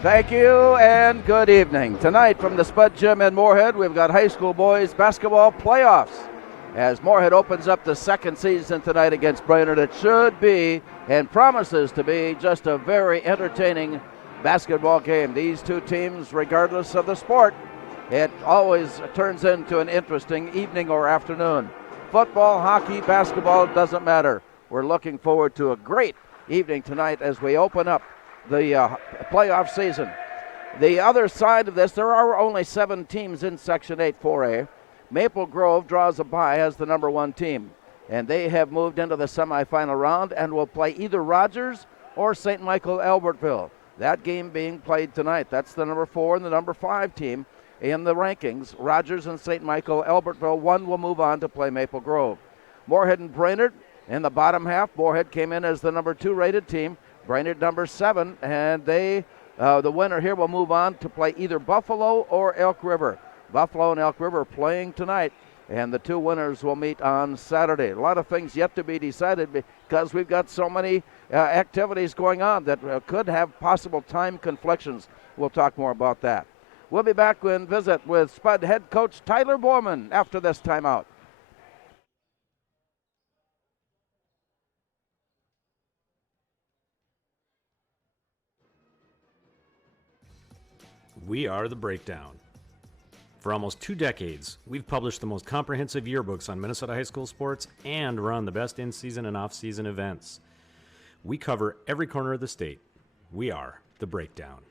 Thank you and good evening. Tonight from the Spud Gym in Moorhead, we've got high school boys basketball playoffs. As Moorhead opens up the second season tonight against Brainerd, it should be and promises to be just a very entertaining basketball game. These two teams, regardless of the sport, it always turns into an interesting evening or afternoon. Football, hockey, basketball, doesn't matter. We're looking forward to a great evening tonight as we open up the playoff season. The other side of this, there are only 7 teams in Section 8 4A. Maple Grove draws a bye as the number 1 team, and they have moved into the semifinal round and will play either Rogers or St. Michael Albertville. That game being played tonight. That's the number 4 and the number 5 team in the rankings. Rogers and St. Michael Albertville. One will move on to play Maple Grove. Moorhead and Brainerd in the bottom half. Moorhead came in as the number 2 rated team. Brainerd number 7, and the winner here will move on to play either Buffalo or Elk River. Buffalo and Elk River playing tonight, and the 2 winners will meet on Saturday. A lot of things yet to be decided because we've got so many activities going on that could have possible time conflictions. We'll talk more about that. We'll be back and visit with Spud head coach Tyler Borman after this timeout. We are The Breakdown. For almost 2 decades, we've published the most comprehensive yearbooks on Minnesota high school sports and run the best in-season and off-season events. We cover every corner of the state. We are The Breakdown.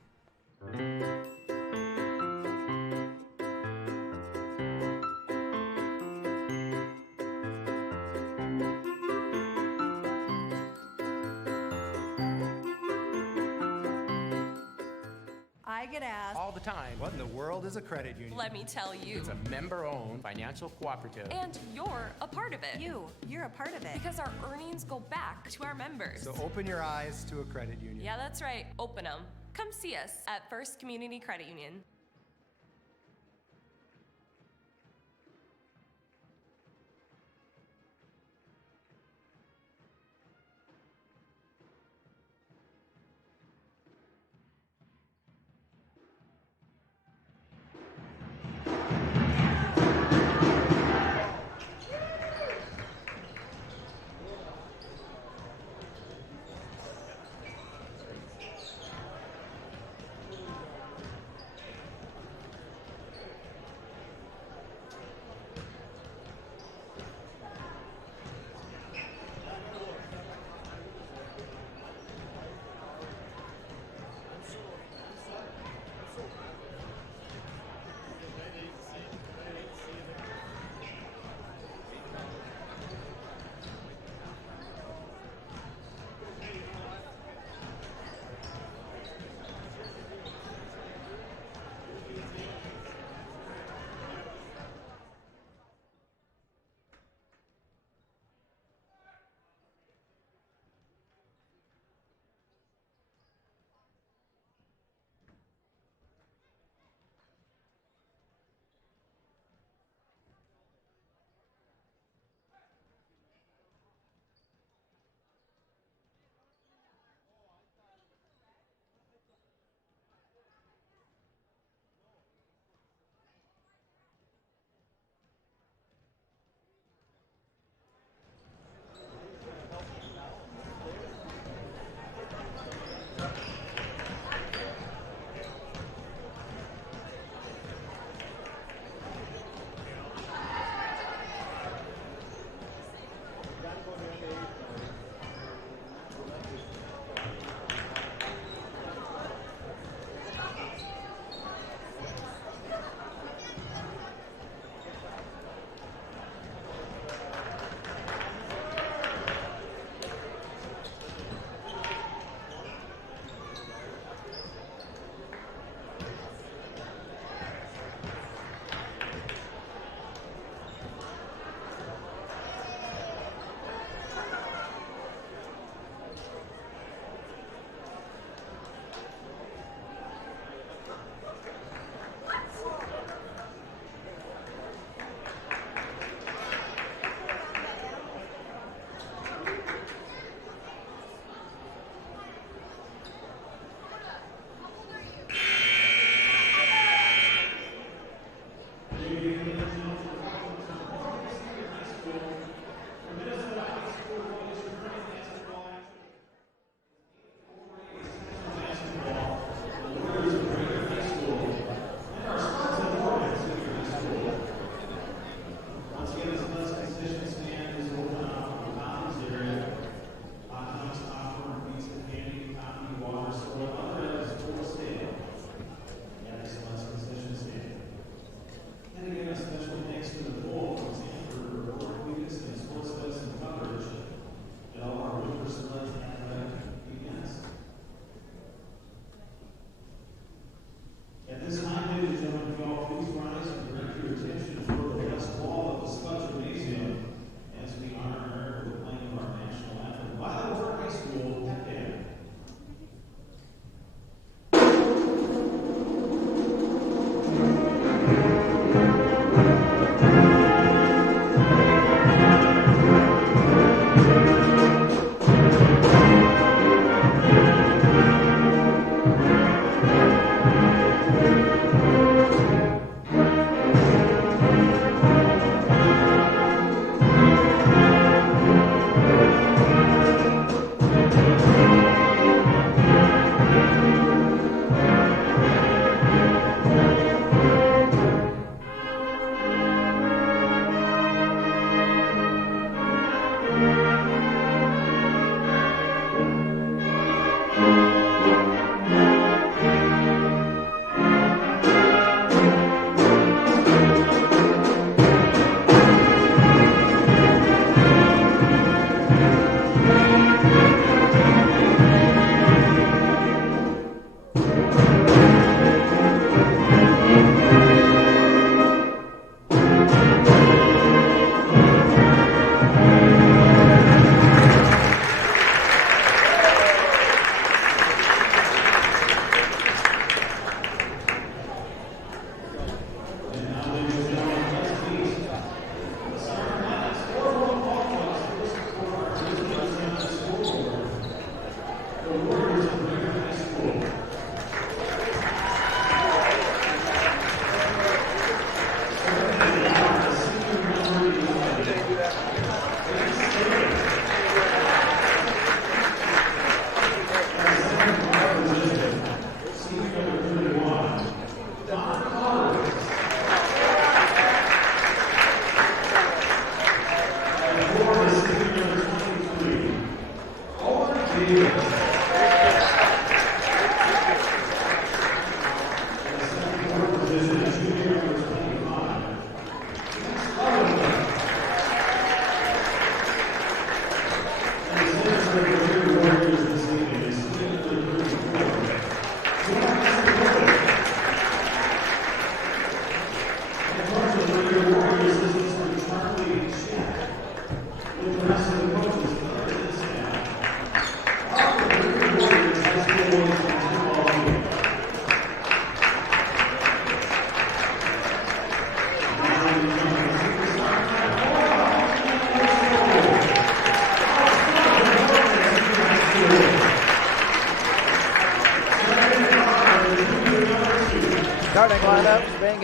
I get asked all the time, what in the world is a credit union? Let me tell you. It's a member-owned financial cooperative. And you're a part of it. You're a part of it. Because our earnings go back to our members. So open your eyes to a credit union. Yeah, that's right. Open them. Come see us at First Community Credit Union.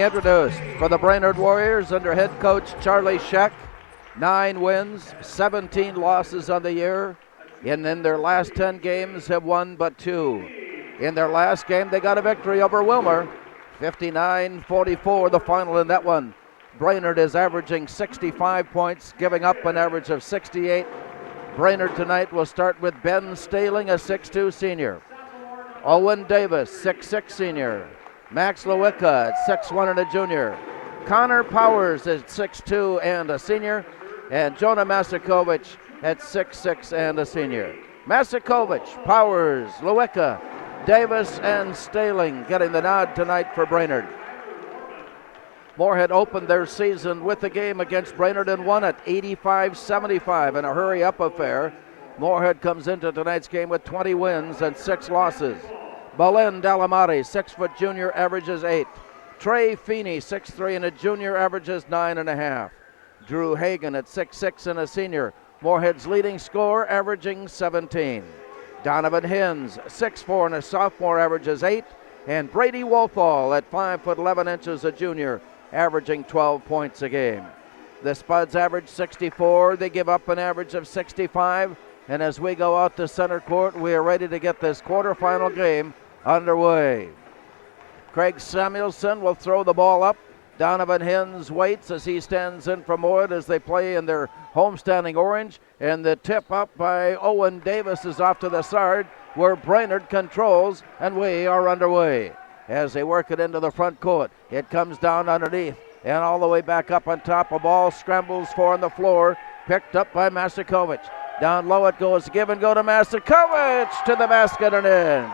introduced for the Brainerd Warriors under head coach Charlie Scheck. 9 wins, 17 losses on the year. And in their last 10 games have won but 2. In their last game, they got a victory over Wilmer. 59-44, the final in that one. Brainerd is averaging 65 points, giving up an average of 68. Brainerd tonight will start with Ben Staling, a 6'2 senior. Owen Davis, 6'6 senior. Max Lewicka at 6'1 and a junior. Connor Powers at 6'2 and a senior. And Jonah Masikovic at 6'6 and a senior. Masikovic, Powers, Lewicka, Davis, and Staling getting the nod tonight for Brainerd. Moorhead opened their season with the game against Brainerd and won it 85-75 in a hurry-up affair. Moorhead comes into tonight's game with 20 wins and 6 losses. Belen Dalamati, 6-foot junior, averages 8. Trey Feeney, 6'3 and a junior, averages 9.5. Drew Hagan at 6'6 and a senior. Moorhead's leading scorer, averaging 17. Donovan Hins, 6'4 and a sophomore, averages 8. And Brady Wolfall at 5'11", a junior, averaging 12 points a game. The Spuds average 64. They give up an average of 65. And as we go out to center court, we are ready to get this quarterfinal game underway. Craig Samuelson will throw the ball up. Donovan Hins waits as he stands in for Moorhead as they play in their homestanding orange. And the tip up by Owen Davis is off to the side where Brainerd controls, and we are underway. As they work it into the front court, it comes down underneath and all the way back up on top. A ball scrambles for on the floor, picked up by Masikovic. Down low it goes, give and go to Masikovic to the basket and in.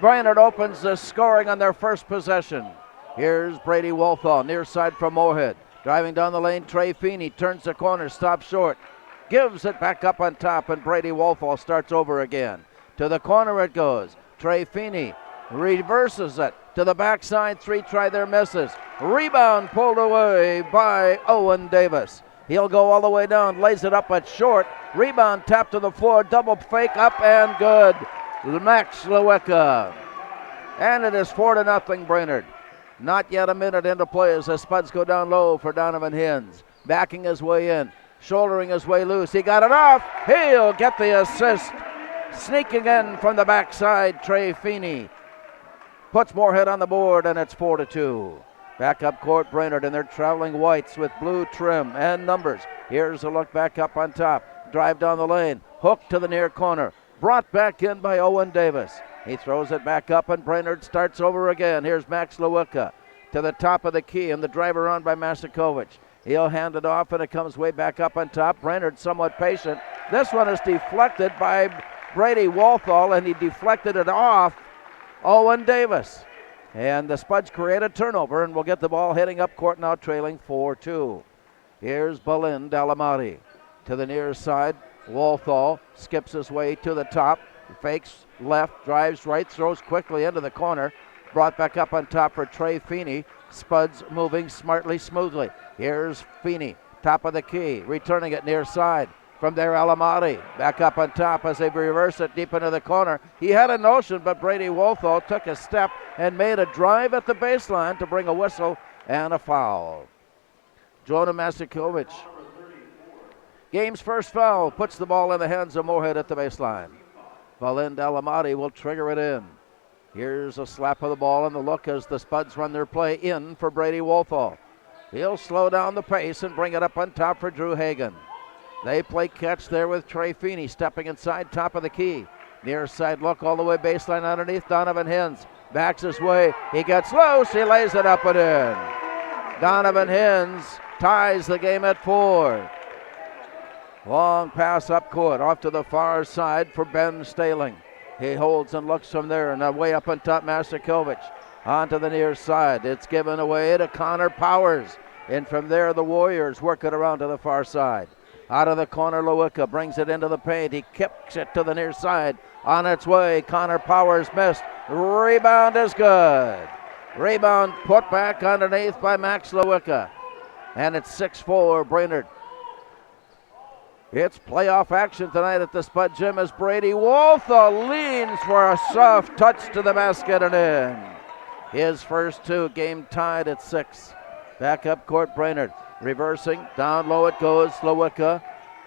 Brainerd opens the scoring on their first possession. Here's Brady Wolfall, near side from Moorhead. Driving down the lane, Trey Feeney turns the corner, stops short. Gives it back up on top, and Brady Wolfall starts over again. To the corner it goes. Trey Feeney reverses it to the backside. 3 try there, misses. Rebound pulled away by Owen Davis. He'll go all the way down, lays it up at short. Rebound tapped to the floor, double fake up and good. Max Lewicka. And it is 4-0 Brainerd. Not yet a minute into play as the Spuds go down low for Donovan Hins. Backing his way in, shouldering his way loose. He got it off. He'll get the assist. Sneaking in from the backside, Trey Feeney puts Moorhead on the board, and it's 4-2. Back up court, Brainerd, and they're traveling whites with blue trim and numbers. Here's a look back up on top. Drive down the lane. Hook to the near corner. Brought back in by Owen Davis. He throws it back up, and Brainerd starts over again. Here's Max Lewicka to the top of the key, and the driver on by Masikovic. He'll hand it off, and it comes way back up on top. Brainerd somewhat patient. This one is deflected by Brady Wolfall, and he deflected it off Owen Davis. And the Spuds create a turnover, and will get the ball heading up court now, trailing 4-2. Here's Belen Dalamati to the near side. Wolfall skips his way to the top. Fakes left, drives right, throws quickly into the corner. Brought back up on top for Trey Feeney. Spuds moving smartly, smoothly. Here's Feeney, top of the key, returning it near side. From there, Alamati back up on top as they reverse it deep into the corner. He had a notion, but Brady Wolfall took a step and made a drive at the baseline to bring a whistle and a foul. Jonah Masikovic, game's first foul, puts the ball in the hands of Moorhead at the baseline. Belen Dalamati will trigger it in. Here's a slap of the ball and the look as the Spuds run their play in for Brady Wolfall. He'll slow down the pace and bring it up on top for Drew Hagan. They play catch there with Trey Feeney stepping inside, top of the key. Near side look all the way baseline underneath. Donovan Hins backs his way. He gets loose. He lays it up and in. Donovan Hins ties the game at 4. Long pass up court off to the far side for Ben Staling. He holds and looks from there, and way up on top, Masikovic onto the near side. It's given away to Connor Powers. And from there, the Warriors work it around to the far side. Out of the corner, Lewicka brings it into the paint. He kicks it to the near side. On its way, Connor Powers missed. Rebound is good. Rebound put back underneath by Max Lewicka. And it's 6-4 Brainerd. It's playoff action tonight at the Spud Gym as Brady Wolfall leans for a soft touch to the basket and in. His first two, game tied at 6. Back up court, Brainerd. Reversing, down low it goes. Slowicka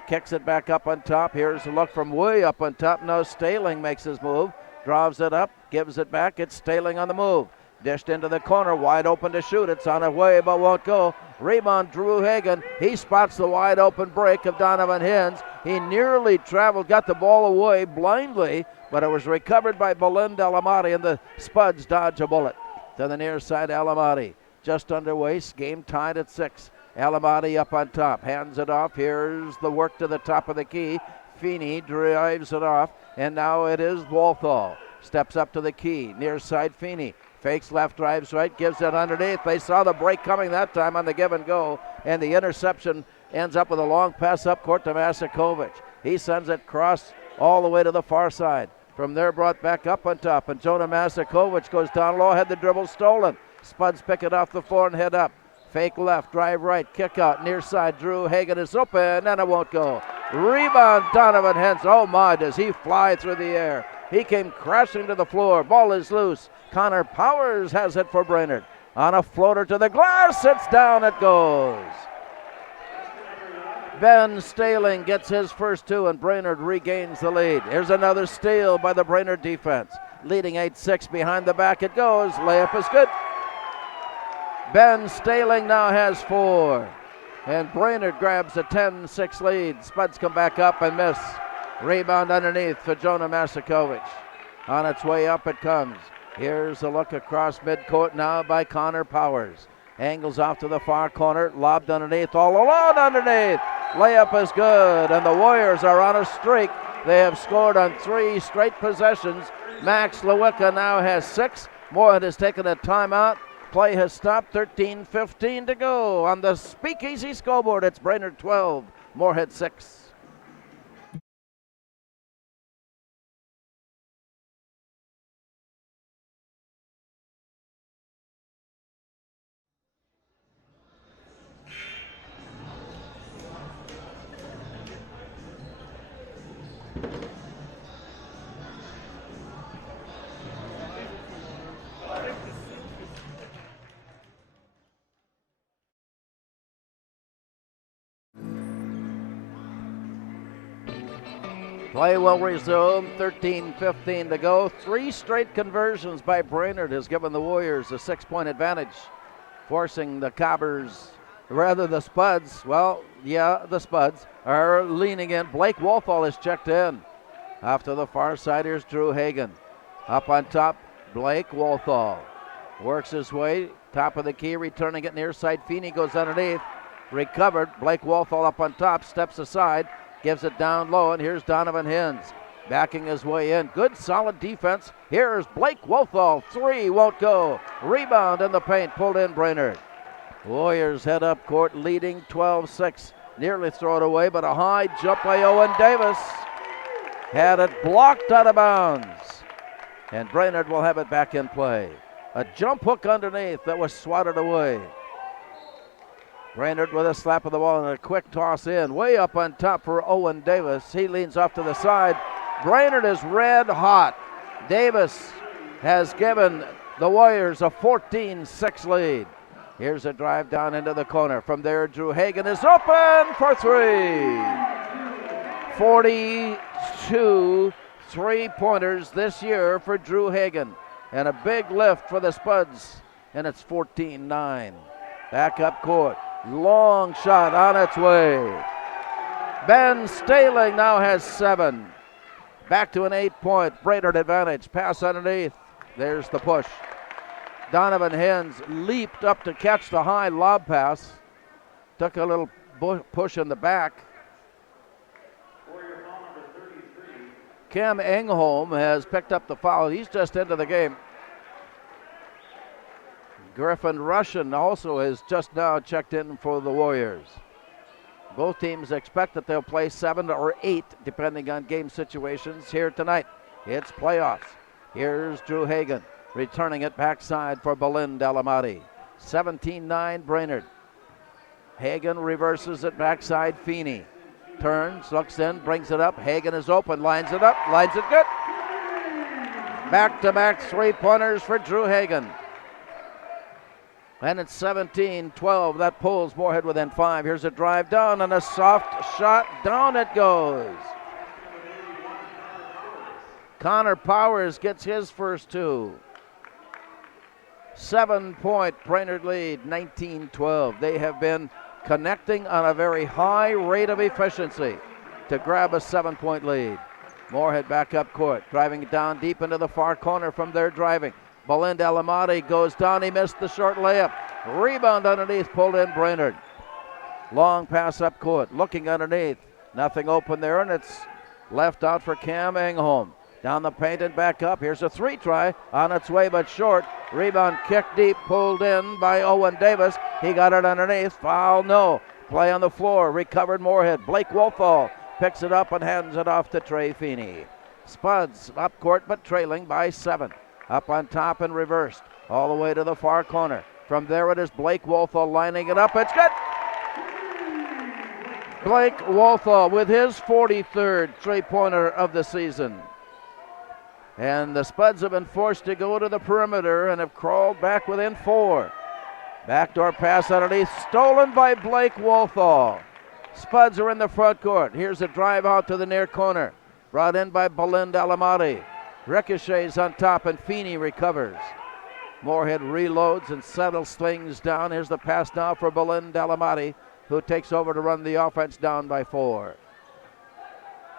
kicks it back up on top. Here's a look from way up on top. Now Staling makes his move. Drives it up, gives it back. It's Staling on the move. Dished into the corner, wide open to shoot. It's on its way, but won't go. Rebound, Drew Hagan. He spots the wide open break of Donovan Hins. He nearly traveled, got the ball away blindly, but it was recovered by Belinda Alamati, and the Spuds dodge a bullet. To the near side, Alamati. Just underway, game tied at 6. Alamati up on top, hands it off. Here's the work to the top of the key. Feeney drives it off, and now it is Walthall. Steps up to the key, near side Feeney. Fakes left, drives right, gives it underneath. They saw the break coming that time on the give and go, and the interception ends up with a long pass up court to Masakovic. He sends it cross all the way to the far side. From there, brought back up on top, and Jonah Masakovic goes down low, had the dribble stolen. Spuds pick it off the floor and head up. Fake left, drive right, kick out, near side. Drew Hagan is open, and it won't go. Rebound, Donovan Hens. Oh my, does he fly through the air. He came crashing to the floor. Ball is loose. Connor Powers has it for Brainerd. On a floater to the glass, it's down, it goes. Ben Staling gets his first two, and Brainerd regains the lead. Here's another steal by the Brainerd defense. Leading 8-6, behind the back it goes. Layup is good. Ben Staling now has 4, and Brainerd grabs a 10-6 lead. Spuds come back up and miss. Rebound underneath for Jonah Masakovic. On its way up it comes. Here's a look across midcourt now by Connor Powers. Angles off to the far corner, lobbed underneath, all alone underneath. Layup is good, and the Warriors are on a streak. They have scored on 3 straight possessions. Max Lewicka now has 6. Moorhead has taken a timeout. Play has stopped, 13:15 to go. On the Speakeasy scoreboard, it's Brainerd 12, Moorhead 6. Play will resume, 13:15 to go. 3 straight conversions by Brainerd has given the Warriors a 6-point advantage, forcing the Cobbers, rather the Spuds, the Spuds are leaning in. Blake Wolfall is checked in. Off to the far side, here's Drew Hagan. Up on top, Blake Wolfall works his way, top of the key, returning it near side. Feeney goes underneath, recovered. Blake Wolfall up on top, steps aside, gives it down low, and here's Donovan Hins backing his way in. Good solid defense. Here's Blake Wolfall. 3 won't go. Rebound in the paint, pulled in Brainerd. Warriors head up court, leading 12-6. Nearly throw it away, but a high jump by Owen Davis had it blocked out of bounds, and Brainerd will have it back in play. A jump hook underneath that was swatted away. Brainerd with a slap of the ball and a quick toss in. Way up on top for Owen Davis. He leans off to the side. Brainerd is red hot. Davis has given the Warriors a 14-6 lead. Here's a drive down into the corner. From there, Drew Hagan is open for 3. 42 3-pointers this year for Drew Hagan. And a big lift for the Spuds. And it's 14-9. Back up court. Long shot on its way. Ben Staling now has 7. Back to an 8-point Brainerd advantage. Pass underneath. There's the push. Donovan Hins leaped up to catch the high lob pass. Took a little push in the back. Cam Engholm has picked up the foul. He's just into the game. Griffin Russian also has just now checked in for the Warriors. Both teams expect that they'll play 7 or 8, depending on game situations here tonight. It's playoffs. Here's Drew Hagan, returning it backside for Belinda Alamati. 17-9 Brainerd. Hagan reverses it backside. Feeney turns, looks in, brings it up. Hagan is open, lines it up, lines it good. Back-to-back 3-pointers for Drew Hagan. And it's 17-12. That pulls Moorhead within 5. Here's a drive down and a soft shot. Down it goes. Connor Powers gets his first 2. 7-point Brainerd lead, 19-12. They have been connecting on a very high rate of efficiency to grab a 7-point lead. Moorhead back up court, driving it down deep into the far corner from there driving. Belinda Alamati goes down. He missed the short layup. Rebound underneath, pulled in Brainerd. Long pass up court, looking underneath. Nothing open there, and it's left out for Cam Engholm. Down the paint and back up. Here's a 3 try on its way, but short. Rebound kick deep, pulled in by Owen Davis. He got it underneath. Foul, no. Play on the floor. Recovered Moorhead. Blake Wolfall picks it up and hands it off to Trey Feeney. Spuds up court, but trailing by 7. Up on top and reversed. All the way to the far corner. From there it is Blake Wolfall lining it up. It's good. Blake Wolfall with his 43rd three-pointer of the season. And the Spuds have been forced to go to the perimeter and have crawled back within 4. Backdoor pass underneath, stolen by Blake Wolfall. Spuds are in the front court. Here's a drive out to the near corner. Brought in by Belinda Alamati. Ricochets on top and Feeney recovers. Moorhead reloads and settles things down. Here's the pass now for Belinda Alamati, who takes over to run the offense down by 4.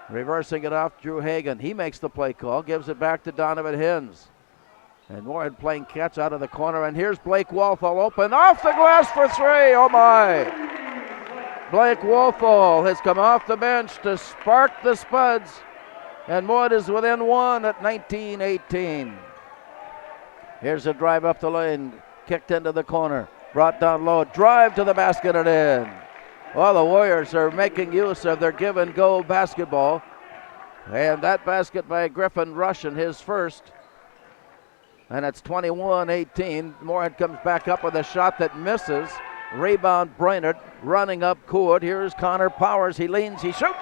Reversing it off, Drew Hagan. He makes the play call, gives it back to Donovan Hins. And Moorhead playing catch out of the corner. And here's Blake Wolfall open off the glass for 3. Oh my! Blake Wolfall has come off the bench to spark the Spuds. And Moorhead is within 1 at 19-18. Here's a drive up the lane, kicked into the corner, brought down low, drive to the basket and in. Well, the Warriors are making use of their give-and-go basketball. And that basket by Griffin Russian, his first. And it's 21-18. Moorhead comes back up with a shot that misses. Rebound Brainerd, running up court. Here's Connor Powers. He leans, he shoots.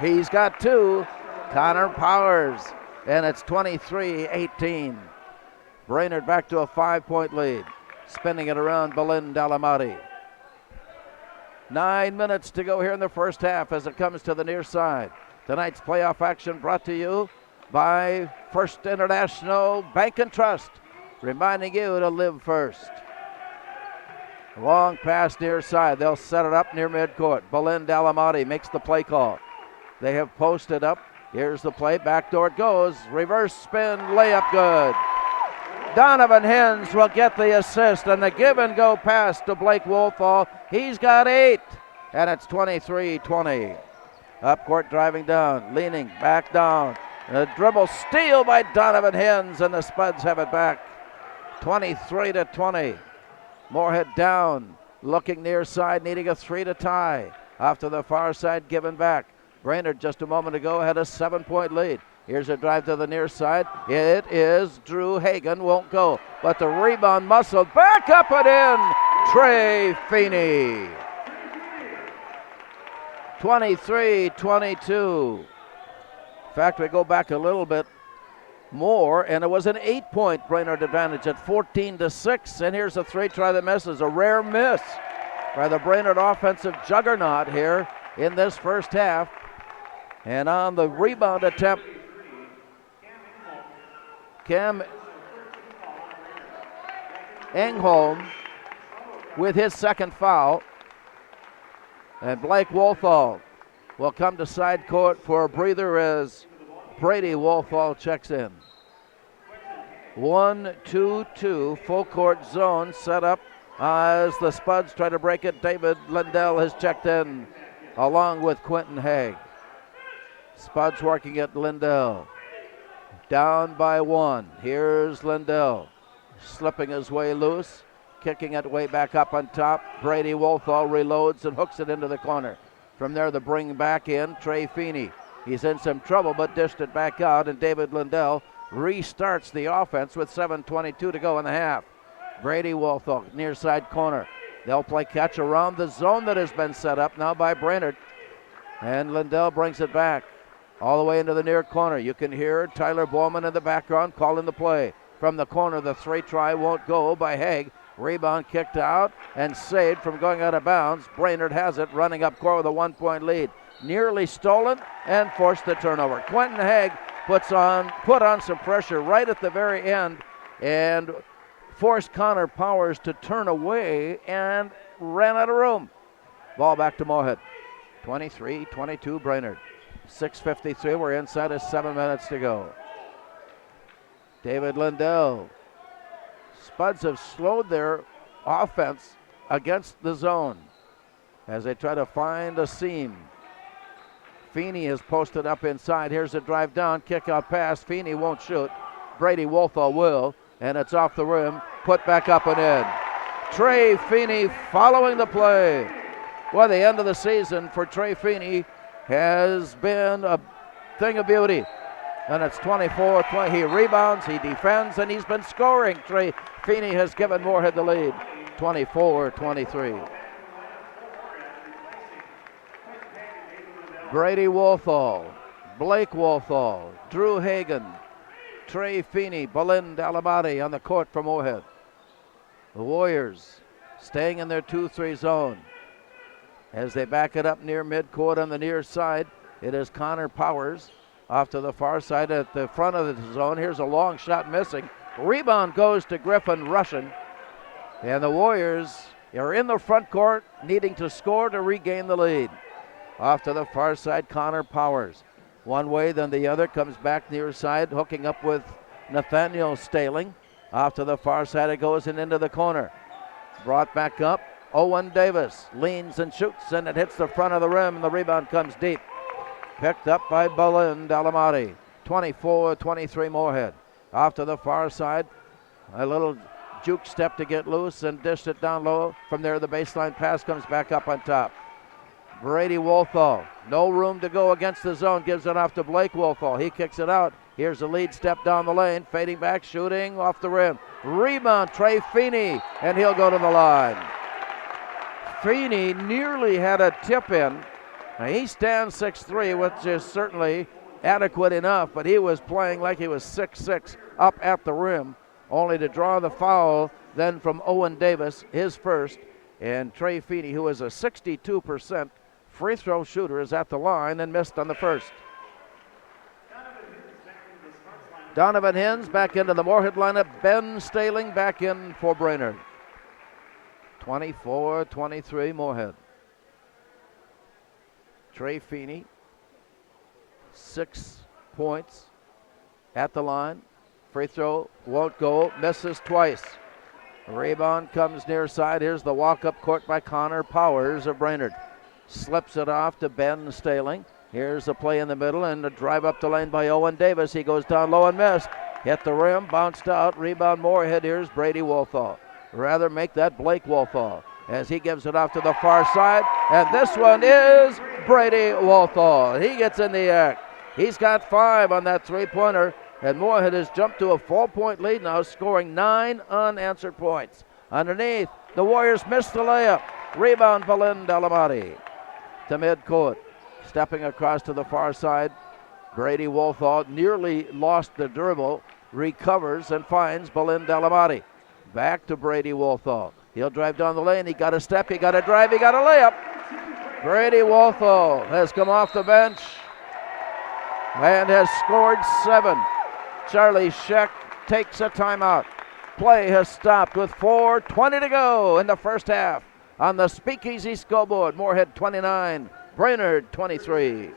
He's got 2. Connor Powers. And it's 23-18. Brainerd back to a 5-point lead. Spinning it around Belinda Alamati. 9 minutes to go here in the first half as it comes to the near side. Tonight's playoff action brought to you by First International Bank and Trust, reminding you to live first. Long pass near side. They'll set it up near midcourt. Belinda Alamati makes the play call. They have posted up. Here's the play. Backdoor it goes. Reverse spin. Layup good. Donovan Hins will get the assist, and the give-and-go pass to Blake Wolfall. He's got 8, and it's 23-20. Up court driving down, leaning, back down. A dribble steal by Donovan Hins, and the Spuds have it back. 23-20. Moorhead down, looking near side, needing a 3 to tie. Off to the far side, given back. Brainerd just a moment ago had a 7-point lead. Here's a drive to the near side. It is Drew Hagan, won't go. But the rebound muscled back up and in. Trey Feeney. 23-22. In fact, we go back a little bit more, and it was an 8-point Brainerd advantage at 14-6. And here's a 3 try that misses. A rare miss by the Brainerd offensive juggernaut here in this first half. And on the rebound attempt, Cam Engholm with his second foul. And Blake Wolfall will come to side court for a breather as Brady Wolfall checks in. 1-2-2 full court zone set up as the Spuds try to break it. David Lindell has checked in along with Quentin Haig. Spuds working at Lindell. Down by 1. Here's Lindell slipping his way loose, kicking it way back up on top. Brady Wolfall reloads and hooks it into the corner. From there, the bring back in, Trey Feeney. He's in some trouble, but dished it back out, and David Lindell restarts the offense with 7:22 to go in the half. Brady Wolfall, near side corner. They'll play catch around the zone that has been set up now by Brainerd. And Lindell brings it back all the way into the near corner. You can hear Tyler Bowman in the background calling the play. From the corner, the 3 try won't go by Haig. Rebound kicked out and saved from going out of bounds. Brainerd has it, running up court with a 1-point lead. Nearly stolen and forced the turnover. Quentin Haig put on some pressure right at the very end and forced Connor Powers to turn away and ran out of room. Ball back to Moorhead. 23-22 Brainerd. 6:53, we're inside of 7 minutes to go. David Lindell. Spuds have slowed their offense against the zone as they try to find a seam. Feeney is posted up inside. Here's a drive down, kick out pass. Feeney won't shoot. Brady Wolthall will, and it's off the rim, put back up and in. Trey Feeney following the play. Well, the end of the season for Trey Feeney has been a thing of beauty. And it's 24-20. He rebounds, he defends, and he's been scoring. Trey Feeney has given Moorhead the lead, 24-23. Brady Wolthall, Blake Wolthall, Drew Hagan, Trey Feeney, Belen Dalamati on the court for Moorhead. The Warriors staying in their 2-3 zone. As they back it up near midcourt on the near side, it is Connor Powers off to the far side at the front of the zone. Here's a long shot missing. Rebound goes to Griffin Russian. And the Warriors are in the front court needing to score to regain the lead. Off to the far side, Connor Powers. One way, then the other, comes back near side, hooking up with Nathaniel Staling. Off to the far side it goes and into the corner. Brought back up. Owen Davis leans and shoots, and it hits the front of the rim, and the rebound comes deep. Picked up by Belen Dalamati. 24-23 Moorhead. Off to the far side. A little juke step to get loose and dished it down low. From there, the baseline pass comes back up on top. Brady Wolthall, no room to go against the zone, gives it off to Blake Wolthall. He kicks it out. Here's a lead step down the lane, fading back, shooting off the rim. Rebound, Trey Feeney, and he'll go to the line. Feeney nearly had a tip in. Now he stands 6'3", which is certainly adequate enough, but he was playing like he was 6'6", up at the rim, only to draw the foul then from Owen Davis, his first, and Trey Feeney, who is a 62% free throw shooter, is at the line and missed on the first. Donovan Hins back into the Moorhead lineup. Ben Staling back in for Brainerd. 24-23 Moorhead. Trey Feeney, 6 points at the line. Free throw won't go, misses twice. Rebound comes near side. Here's the walk-up court by Connor Powers of Brainerd. Slips it off to Ben Staling. Here's a play in the middle and a drive up the lane by Owen Davis. He goes down low and missed. Hit the rim, bounced out. Rebound Moorhead. Here's Brady Wolthall. Rather make that Blake Wolthall as he gives it off to the far side. And this one is Brady Wolthall. He gets in the act. He's got 5 on that three-pointer. And Moorhead has jumped to a 4-point lead now, scoring 9 unanswered points. Underneath, the Warriors missed the layup. Rebound, Belen Dalamati to midcourt. Stepping across to the far side, Brady Wolthall nearly lost the dribble, recovers and finds Belen Dalamati. Back to Brady Wolthall. He'll drive down the lane. He got a step, he got a drive, he got a layup. Brady Wolthall has come off the bench and has scored 7. Charlie Scheck takes a timeout. Play has stopped with 4:20 to go in the first half. On the Speakeasy scoreboard, Moorhead 29, Brainerd 23.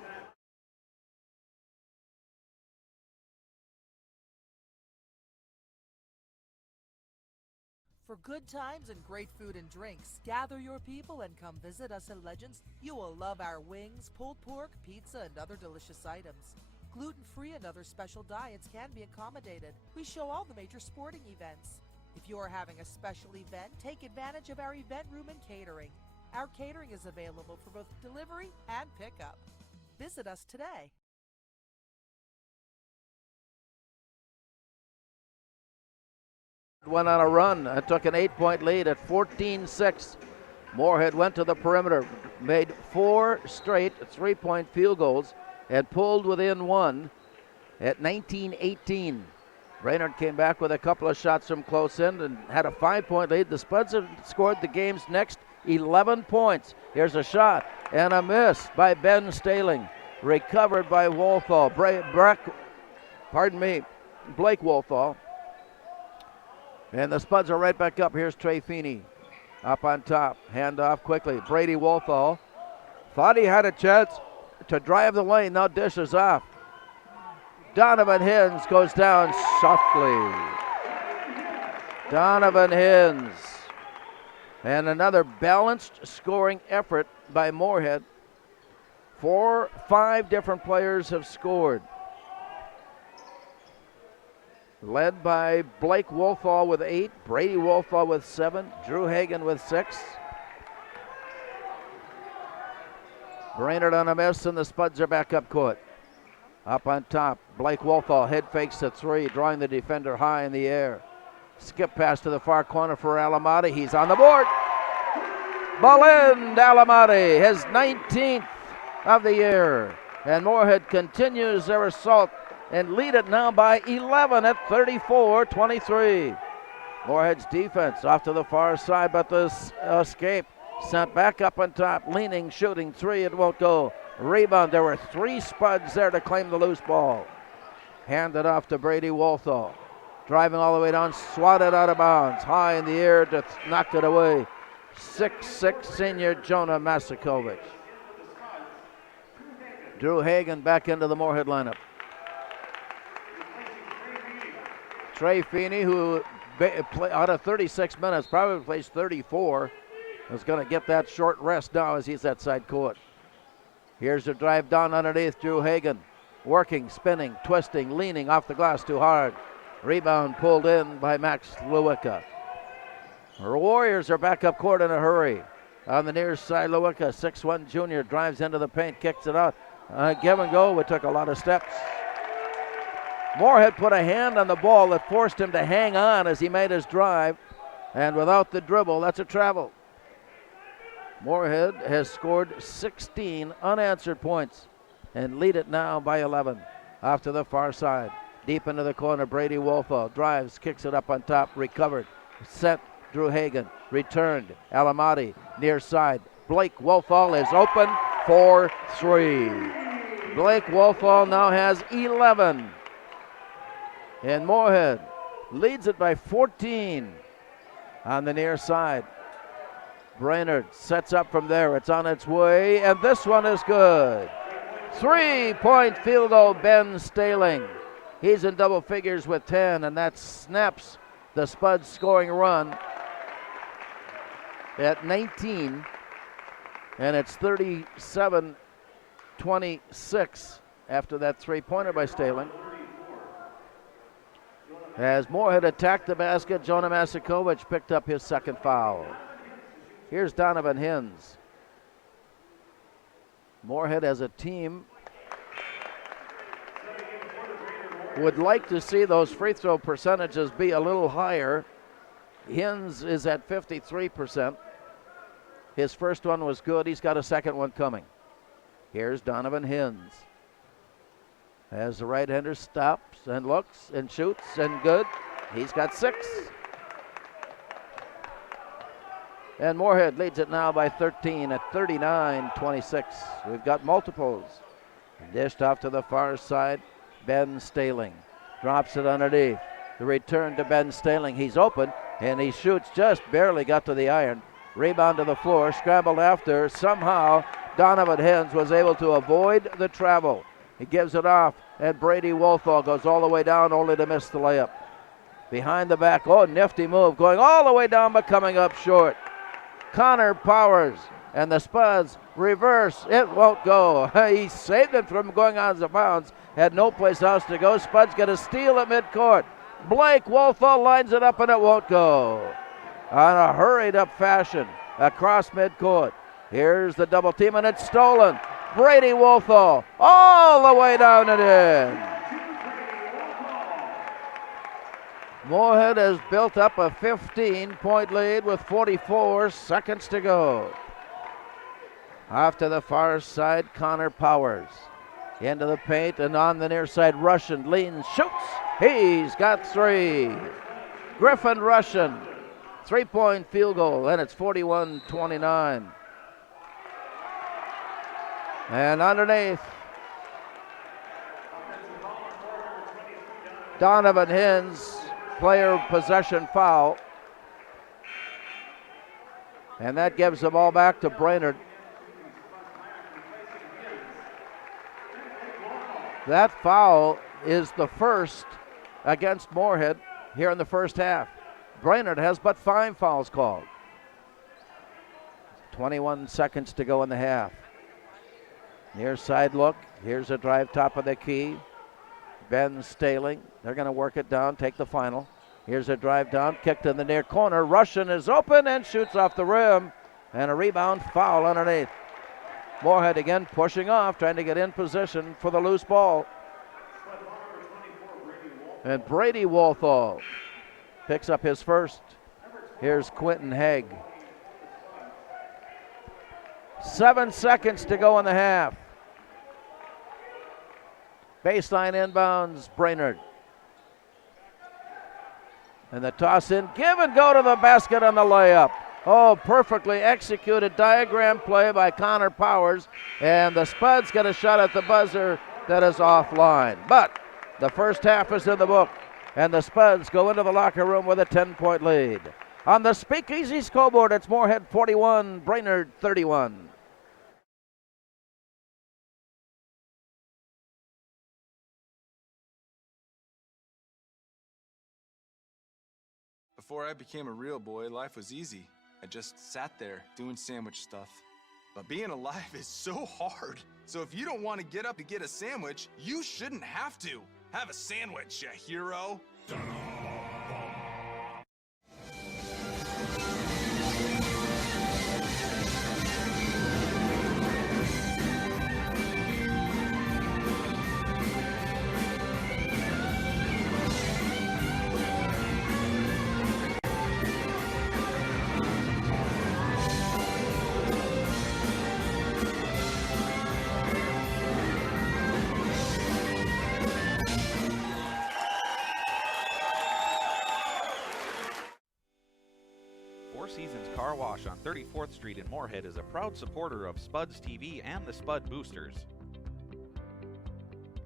For good times and great food and drinks, gather your people and come visit us at Legends. You will love our wings, pulled pork, pizza, and other delicious items. Gluten-free and other special diets can be accommodated. We show all the major sporting events. If you are having a special event, take advantage of our event room and catering. Our catering is available for both delivery and pickup. Visit us today. Went on a run and took an 8-point lead at 14-6. Moorhead went to the perimeter, made 4 straight 3-point field goals, and pulled within 1 at 19-18. Brainerd came back with a couple of shots from close in and had a 5-point lead. The Spuds have scored the game's next 11 points. Here's a shot and a miss by Ben Staling. Recovered by Wolfall. Blake Wolfall. And the Spuds are right back up. Here's Trey Feeney up on top. Hand off quickly. Brady Wolfall thought he had a chance to drive the lane. Now dishes off. Donovan Hins goes down softly. Donovan Hins. And another balanced scoring effort by Moorhead. 5 different players have scored. Led by Blake Wolfall with 8, Brady Wolfall with 7, Drew Hagan with 6. Brainerd on a miss, and the Spuds are back up court. Up on top, Blake Wolfall head fakes the 3, drawing the defender high in the air. Skip pass to the far corner for Alamati. He's on the board. Balind Alamati, his 19th of the year. And Moorhead continues their assault and lead it now by 11 at 34-23. Moorhead's defense off to the far side, but the escape sent back up on top, leaning, shooting 3, it won't go. Rebound, there were 3 Spuds there to claim the loose ball. Handed off to Brady Wolfall. Driving all the way down, swatted out of bounds, high in the air to knock it away. 6'6" senior Jonah Masikovic. Drew Hagan back into the Moorhead lineup. Trey Feeney, who out of 36 minutes, probably plays 34, is going to get that short rest now as he's at side court. Here's the drive down underneath. Drew Hagan working, spinning, twisting, leaning off the glass too hard. Rebound pulled in by Max Lewicka. Our Warriors are back up court in a hurry. On the near side, Lewicka, 6'1" junior, drives into the paint, kicks it out. Give and go, we took a lot of steps. Moorhead put a hand on the ball that forced him to hang on as he made his drive. And without the dribble, that's a travel. Moorhead has scored 16 unanswered points and lead it now by 11. Off to the far side. Deep into the corner, Brady Wolfall drives, kicks it up on top, recovered. Set, Drew Hagan, returned. Alamati, near side. Blake Wolfall is open for 3. Blake Wolfall now has 11. And Moorhead leads it by 14 on the near side. Brainerd sets up from there. It's on its way, and this one is good. 3-point field goal, Ben Staling. He's in double figures with 10, and that snaps the Spuds scoring run at 19. And it's 37-26 after that 3-pointer by Staling. As Moorhead attacked the basket, Jonah Masikovic picked up his second foul. Here's Donovan Hins. Moorhead as a team would like to see those free throw percentages be a little higher. Hins is at 53%. His first one was good. He's got a second one coming. Here's Donovan Hins. As the right-hander stops and looks and shoots and good. He's got 6. And Moorhead leads it now by 13 at 39-26. We've got multiples. Dished off to the far side. Ben Staling drops it underneath. The return to Ben Staling. He's open and he shoots, just barely got to the iron. Rebound to the floor, scrambled after. Somehow Donovan Hins was able to avoid the travel. He gives it off, and Brady Wolfall goes all the way down only to miss the layup. Behind the back, oh, nifty move, going all the way down but coming up short. Connor Powers and the Spuds reverse. It won't go. He saved it from going out of bounds. Had no place else to go. Spuds get a steal at midcourt. Blake Wolfall lines it up and it won't go. On a hurried up fashion across midcourt. Here's the double team and it's stolen. Brady Wolfall all the way down and in. Moorhead has built up a 15-point lead with 44 seconds to go. Off to the far side, Connor Powers. Into the paint and on the near side, Russian leans, shoots, He's got 3. Griffin Russian, 3-point field goal, and it's 41-29. And underneath, Donovan Hins, player possession foul. And that gives the ball back to Brainerd. That foul is the first against Moorhead here in the first half. Brainerd has but 5 fouls called. 21 seconds to go in the half. Near side look. Here's a drive top of the key. Ben Staling. They're going to work it down, take the final. Here's a drive down, kicked in the near corner. Russian is open and shoots off the rim. And a rebound foul underneath. Moorhead again pushing off, trying to get in position for the loose ball. And Brady Walthall picks up his first. Here's Quentin Haig. 7 seconds to go in the half. Baseline inbounds, Brainerd. And the toss in, give and go to the basket on the layup. Oh, perfectly executed diagram play by Connor Powers. And the Spuds get a shot at the buzzer that is offline. But the first half is in the book. And the Spuds go into the locker room with a 10-point lead. On the Speakeasy scoreboard, it's Moorhead 41, Brainerd 31. Before I became a real boy, life was easy. I just sat there doing sandwich stuff. But being alive is so hard. So if you don't want to get up to get a sandwich, you shouldn't have to. Have a sandwich, you hero. Four Seasons Car Wash on 34th Street in Moorhead is a proud supporter of Spuds TV and the Spud Boosters.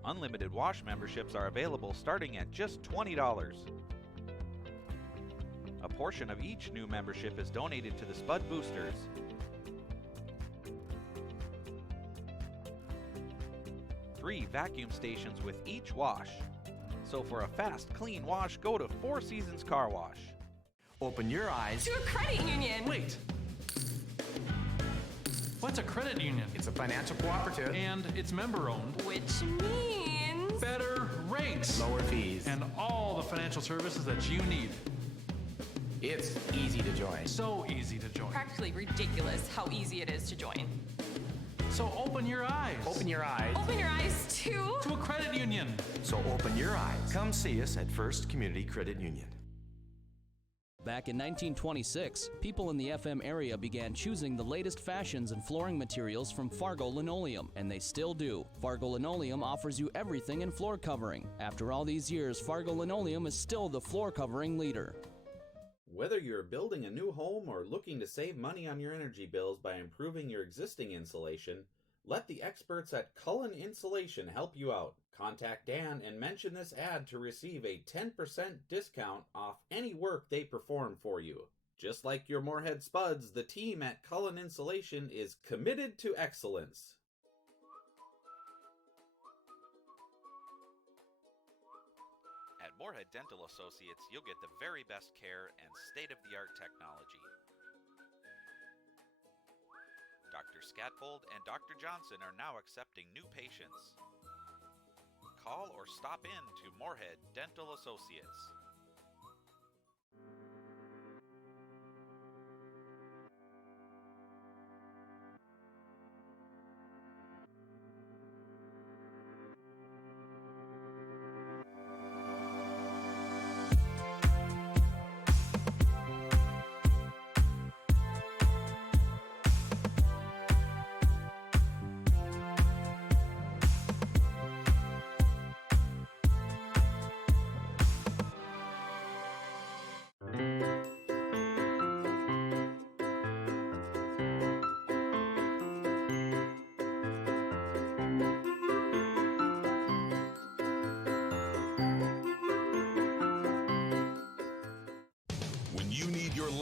Unlimited wash memberships are available starting at just $20. A portion of each new membership is donated to the Spud Boosters. Free vacuum stations with each wash. So for a fast, clean wash, go to Four Seasons Car Wash. Open your eyes To a credit union. Wait. What's a credit union? It's a financial cooperative. And it's member-owned. Which means Better rates. Lower fees. And all the financial services that you need. It's easy to join. So easy to join. practically ridiculous how easy it is to join. So open your eyes. Open your eyes Open your eyes to to a credit union. So open your eyes. Come see us at First Community Credit Union. Back in 1926, people in the FM area began choosing the latest fashions and flooring materials from Fargo Linoleum, and they still do. Fargo Linoleum offers you everything in floor covering. After all these years, Fargo Linoleum is still the floor covering leader. Whether you're building a new home or looking to save money on your energy bills by improving your existing insulation, let the experts at Cullen Insulation help you out. Contact Dan and mention this ad to receive a 10% discount off any work they perform for you. Just like your Moorhead Spuds, the team at Cullen Insulation is committed to excellence. At Moorhead Dental Associates, you'll get the very best care and state-of-the-art technology. Dr. Scatfold and Dr. Johnson are now accepting new patients. Call or stop in to Moorhead Dental Associates.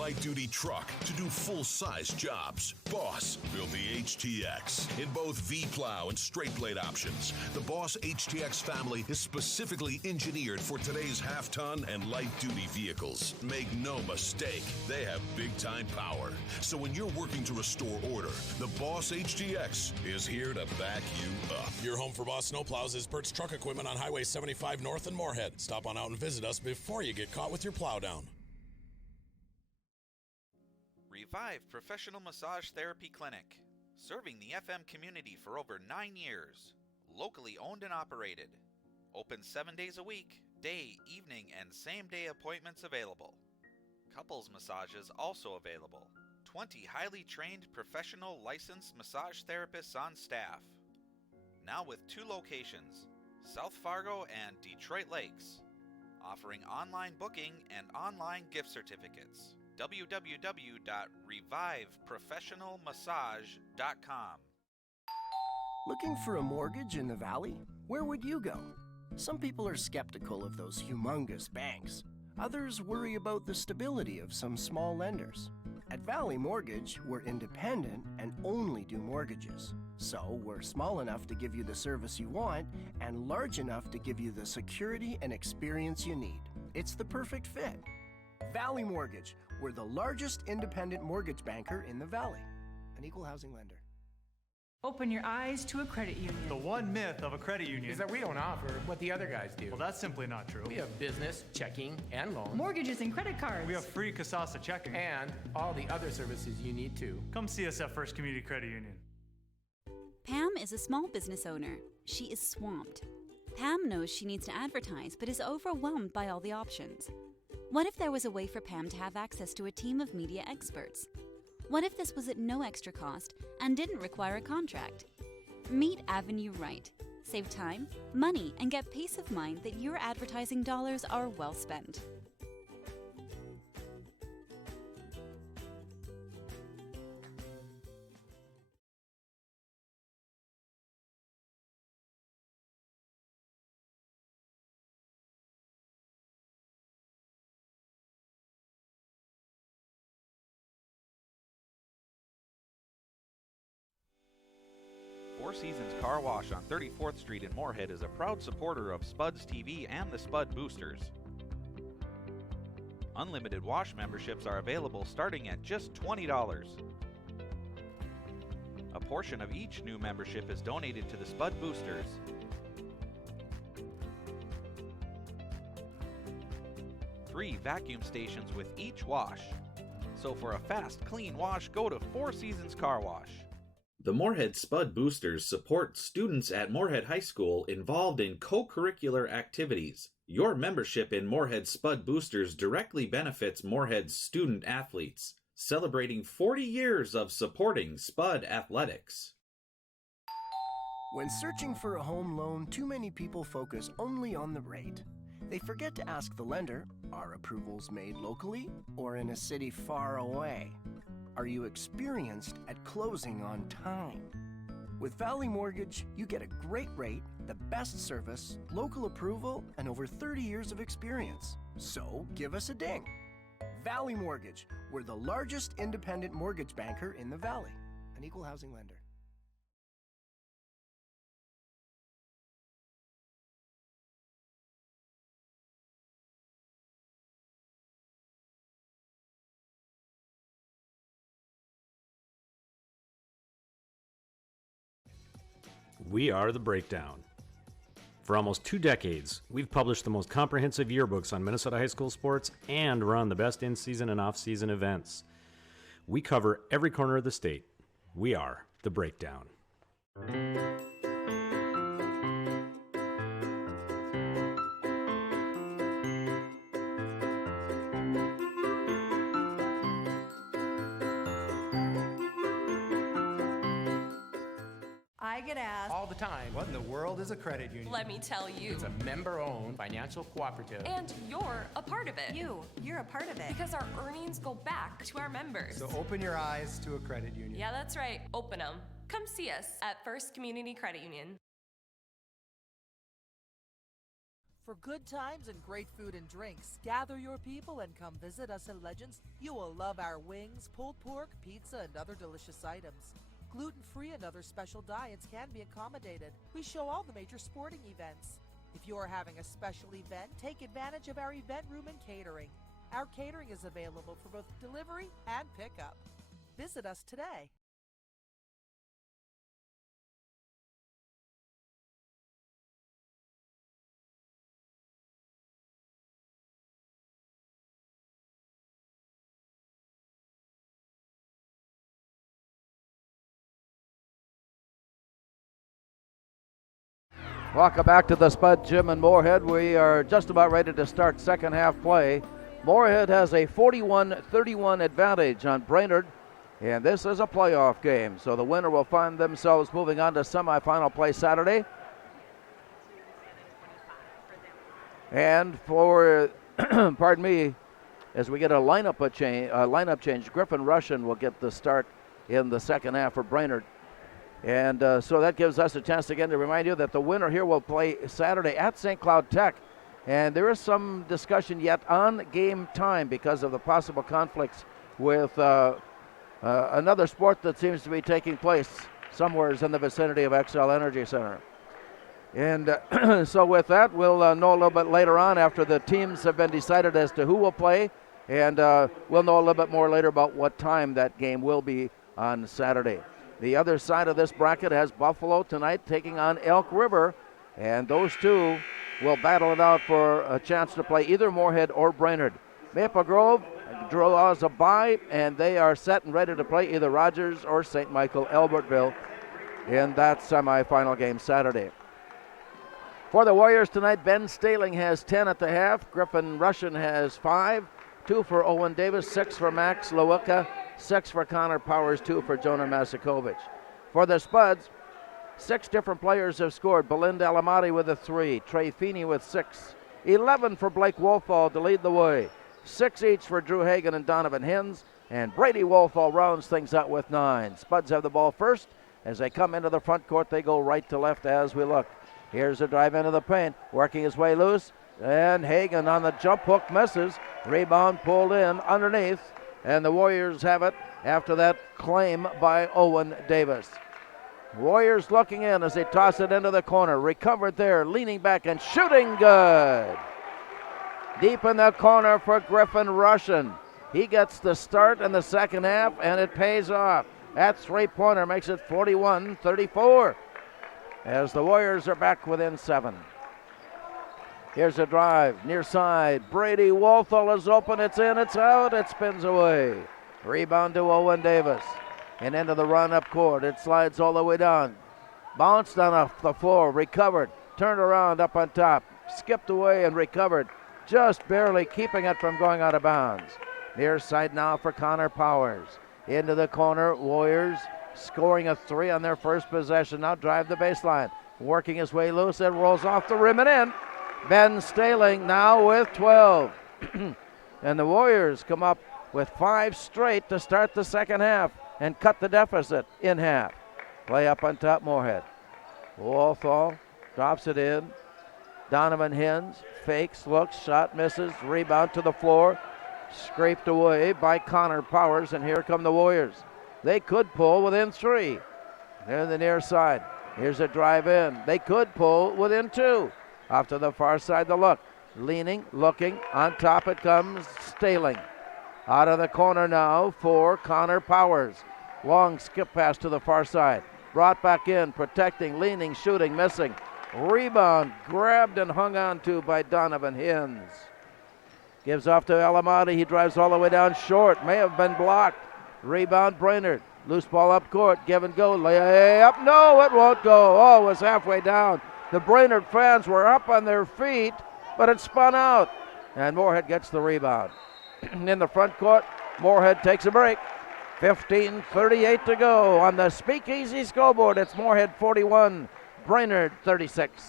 light-duty truck to do full-size jobs. Boss built the HTX in both V-plow and straight-blade options. The Boss HTX family is specifically engineered for today's half-ton and light-duty vehicles. Make no mistake, they have big-time power. So when you're working to restore order, the Boss HTX is here to back you up. Your home for Boss snowplows is Bert's Truck Equipment on Highway 75 North in Moorhead. Stop on out and visit us before you get caught with your plow down. Revive Professional Massage Therapy Clinic. Serving the FM community for over 9 years. Locally owned and operated. Open 7 days a week, day, evening, and same-day appointments available. Couples massages also available. 20 highly trained professional licensed massage therapists on staff. Now with 2 locations, South Fargo and Detroit Lakes. Offering online booking and online gift certificates. www.reviveprofessionalmassage.com. Looking for a mortgage in the Valley? Where would you go? Some people are skeptical of those humongous banks. Others worry about the stability of some small lenders. At Valley Mortgage, we're independent and only do mortgages. So we're small enough to give you the service you want and large enough to give you the security and experience you need. It's the perfect fit. Valley Mortgage, we're the largest independent mortgage banker in the Valley. An equal housing lender. Open your eyes to a credit union. The one myth of a credit union is that we don't offer what the other guys do. Well, that's simply not true. We have business, checking, and loans. Mortgages and credit cards. We have free Kasasa checking. And all the other services you need too. Come see us at First Community Credit Union. Pam is a small business owner. She is swamped. Pam knows she needs to advertise, but is overwhelmed by all the options. What if there was a way for Pam to have access to a team of media experts? What if this was at no extra cost and didn't require a contract? Meet Avenue Right. Save time, money, and get peace of mind that your advertising dollars are well spent. Four Seasons Car Wash on 34th Street in Moorhead is a proud supporter of Spuds TV and the Spud Boosters. Unlimited wash memberships are available starting at just $20. A portion of each new membership is donated to the Spud Boosters. Free vacuum stations with each wash. So for a fast, clean wash, go to Four Seasons Car Wash. The Moorhead Spud Boosters support students at Moorhead High School involved in co-curricular activities. Your membership in Moorhead Spud Boosters directly benefits Moorhead's student athletes, celebrating 40 years of supporting Spud athletics. When searching for a home loan, too many people focus only on the rate. They forget to ask the lender, are approvals made locally or in a city far away? Are you experienced at closing on time? With Valley Mortgage, you get a great rate, the best service, local approval, and over 30 years of experience. So give us a ding. Valley Mortgage, we're the largest independent mortgage banker in the Valley. An equal housing lender. We are The Breakdown. For almost 2 decades, we've published the most comprehensive yearbooks on Minnesota high school sports and run the best in-season and off-season events. We cover every corner of the state. We are The Breakdown. I get asked all the time, what in the world is a credit union? Let me tell you. It's a member-owned financial cooperative. And you're a part of it. You're a part of it. Because our earnings go back to our members. So open your eyes to a credit union. Yeah, that's right. Open them. Come see us at First Community Credit Union. For good times and great food and drinks, gather your people and come visit us at Legends. You will love our wings, pulled pork, pizza, and other delicious items. Gluten-free and other special diets can be accommodated. We show all the major sporting events. If you are having a special event, take advantage of our event room and catering. Our catering is available for both delivery and pickup. Visit us today. Welcome back to the Spud Gym in Moorhead. We are just about ready to start second half play. Moorhead has a 41-31 advantage on Brainerd, and this is a playoff game. So the winner will find themselves moving on to semifinal play Saturday. And for, pardon me, as we get a lineup change, Griffin Russian will get the start in the second half for Brainerd. And so that gives us a chance again to remind you that the winner here will play Saturday at St. Cloud Tech. And there is some discussion yet on game time because of the possible conflicts with another sport that seems to be taking place somewhere in the vicinity of XL Energy Center. And so with that, we'll know a little bit later on after the teams have been decided as to who will play. And we'll know a little bit more later about what time that game will be on Saturday. The other side of this bracket has Buffalo tonight taking on Elk River, and those two will battle it out for a chance to play either Moorhead or Brainerd. Maple Grove draws a bye, and they are set and ready to play either Rogers or St. Michael Albertville in that semifinal game Saturday. For the Warriors tonight, Ben Staling has 10 at the half. Griffin Russian has 5. 2 for Owen Davis, 6 for Max Lewicka, 6 for Connor Powers, 2 for Jonah Masikovic. For the Spuds, 6 different players have scored. Belinda Alamati with a 3, Trey Feeney with 6, 11 for Blake Wolfall to lead the way, 6 each for Drew Hagan and Donovan Hins, and Brady Wolfall rounds things out with 9. Spuds have the ball first. As they come into the front court, they go right to left as we look. Here's a drive into the paint, working his way loose, and Hagan on the jump hook misses. Rebound pulled in underneath, and the Warriors have it after that claim by Owen Davis. Warriors looking in as they toss it into the corner. Recovered there, leaning back and shooting good. Deep in the corner for Griffin Russian. He gets the start in the second half, and it pays off. That three-pointer makes it 41-34 as the Warriors are back within 7. Here's a drive, near side. Brady Wolfall is open. It's in, it's out. It spins away. Rebound to Owen Davis. And into the run up court. It slides all the way down. Bounced on off the floor. Recovered. Turned around up on top. Skipped away and recovered. Just barely keeping it from going out of bounds. Near side now for Connor Powers. Into the corner. Warriors scoring a 3 on their first possession. Now drive the baseline. Working his way loose. It rolls off the rim and in. Ben Staling now with 12. And the Warriors come up with 5 straight to start the second half and cut the deficit in half. Play up on top, Moorhead. Wolfall drops it in. Donovan Hins fakes, looks, shot misses, rebound to the floor. Scraped away by Connor Powers, and here come the Warriors. They could pull within 3. They're the near side. Here's a drive in. They could pull within 2. Off to the far side, the look. Leaning, looking, on top it comes Staling. Out of the corner now for Connor Powers. Long skip pass to the far side. Brought back in, protecting, leaning, shooting, missing. Rebound, grabbed and hung on to by Donovan Hins. Gives off to Alamati. He drives all the way down short. May have been blocked. Rebound, Brainerd. Loose ball up court. Give and go. Lay up. No, it won't go. Oh, it was halfway down. The Brainerd fans were up on their feet, but it spun out. And Moorhead gets the rebound. In the front court, Moorhead takes a break. 15:38 to go on the Speakeasy scoreboard. It's Moorhead 41, Brainerd 36.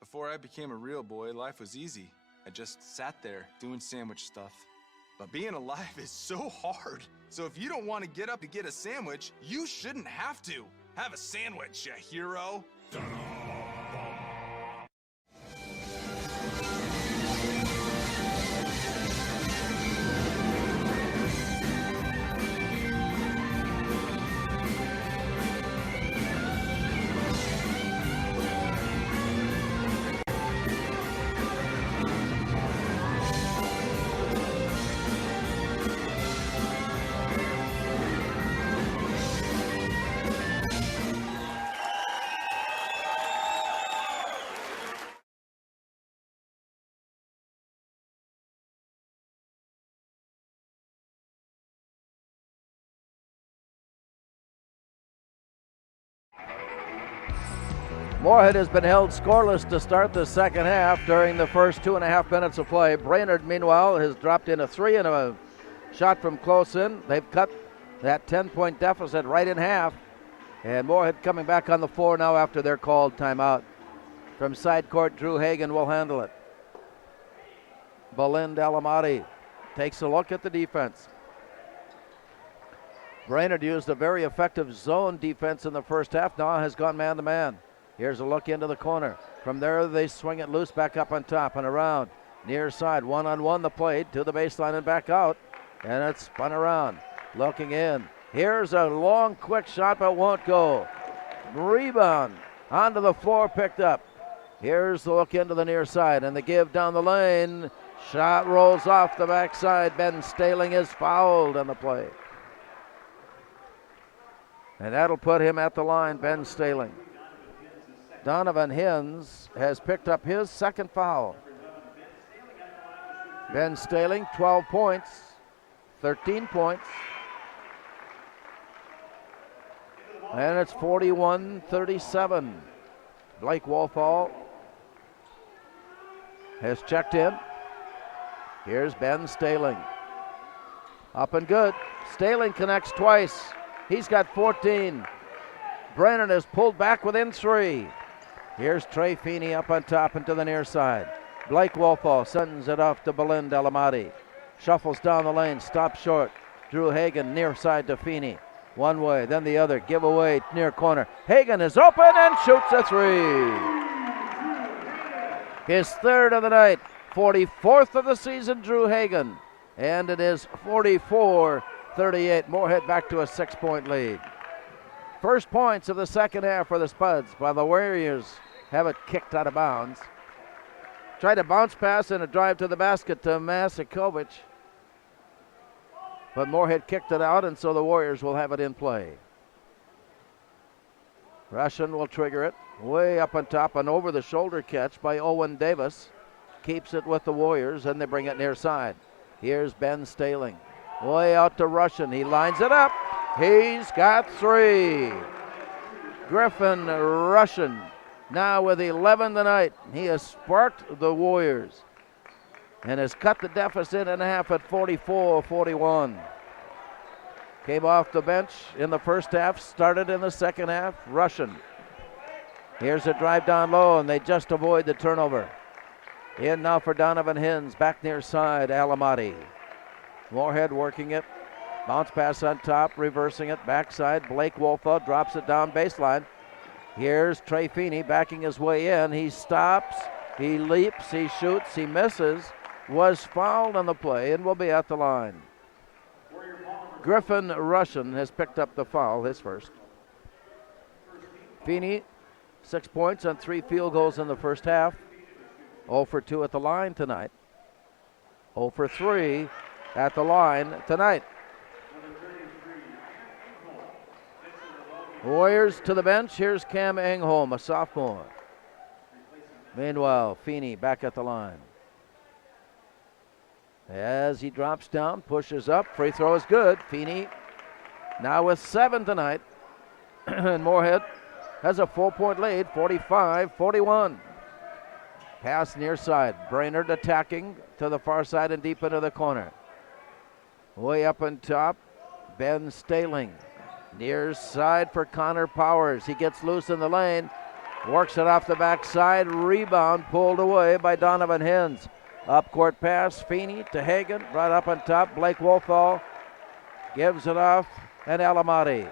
Before I became a real boy, life was easy. I just sat there doing sandwich stuff. But being alive is so hard. So if you don't want to get up to get a sandwich, you shouldn't have to. Have a sandwich, you hero. Moorhead has been held scoreless to start the second half during the first 2.5 minutes of play. Brainerd, meanwhile, has dropped in a 3 and a shot from close in. They've cut that 10-point deficit right in half. And Moorhead coming back on the floor now after their called timeout. From side court, Drew Hagan will handle it. Belind Alamati takes a look at the defense. Brainerd used a very effective zone defense in the first half. Now has gone man-to-man. Here's a look into the corner. From there, they swing it loose back up on top and around. Near side, one-on-one the play to the baseline and back out. And it's spun around. Looking in. Here's a long, quick shot, but won't go. Rebound onto the floor, picked up. Here's the look into the near side and the give down the lane. Shot rolls off the backside. Ben Staling is fouled on the play. And that'll put him at the line, Ben Staling. Donovan Hins has picked up his second foul. Ben Staling, 12 points, 13 points. And it's 41-37. Blake Wolfall has checked in. Here's Ben Staling. Up and good. Staling connects twice. He's got 14. Brainerd has pulled back within 3. Here's Trey Feeney up on top and to the near side. Blake Wolfall sends it off to Belind Alamati. Shuffles down the lane, stops short. Drew Hagan near side to Feeney. One way, then the other. Give away near corner. Hagan is open and shoots a 3. His third of the night. 44th of the season, Drew Hagan. And it is 44-38. Moorhead back to a 6-point lead. First points of the second half for the Spuds, while the Warriors have it kicked out of bounds. Tried a bounce pass and a drive to the basket to Masikovic. But Moorhead kicked it out, and so the Warriors will have it in play. Russian will trigger it. Way up on top, an over-the-shoulder catch by Owen Davis. Keeps it with the Warriors, and they bring it near side. Here's Ben Staling. Way out to Russian. He lines it up. He's got 3. Griffin Russian now with 11 tonight. He has sparked the Warriors and has cut the deficit in half at 44-41. Came off the bench in the first half, started in the second half. Russian. Here's a drive down low, and they just avoid the turnover. In now for Donovan Hins, back near side, Alamati. Moorhead working it. Bounce pass on top, reversing it, backside. Blake Wolfa drops it down baseline. Here's Trey Feeney backing his way in. He stops, he leaps, he shoots, he misses. Was fouled on the play and will be at the line. Griffin Russian has picked up the foul, his first. Feeney, 6 points on 3 field goals in the first half. 0 for 2 at the line tonight. 0 for 3 at the line tonight. Warriors to the bench. Here's Cam Engholm, a sophomore. Meanwhile, Feeney back at the line. As he drops down, pushes up, free throw is good. Feeney now with 7 tonight. And Moorhead has a 4-point lead, 45-41. Pass near side. Brainerd attacking to the far side and deep into the corner. Way up on top, Ben Staling. Near side for Connor Powers. He gets loose in the lane. Works it off the backside. Rebound pulled away by Donovan Hins. Up court pass. Feeney to Hagan. Right up on top. Blake Wolfall gives it off. And Alamati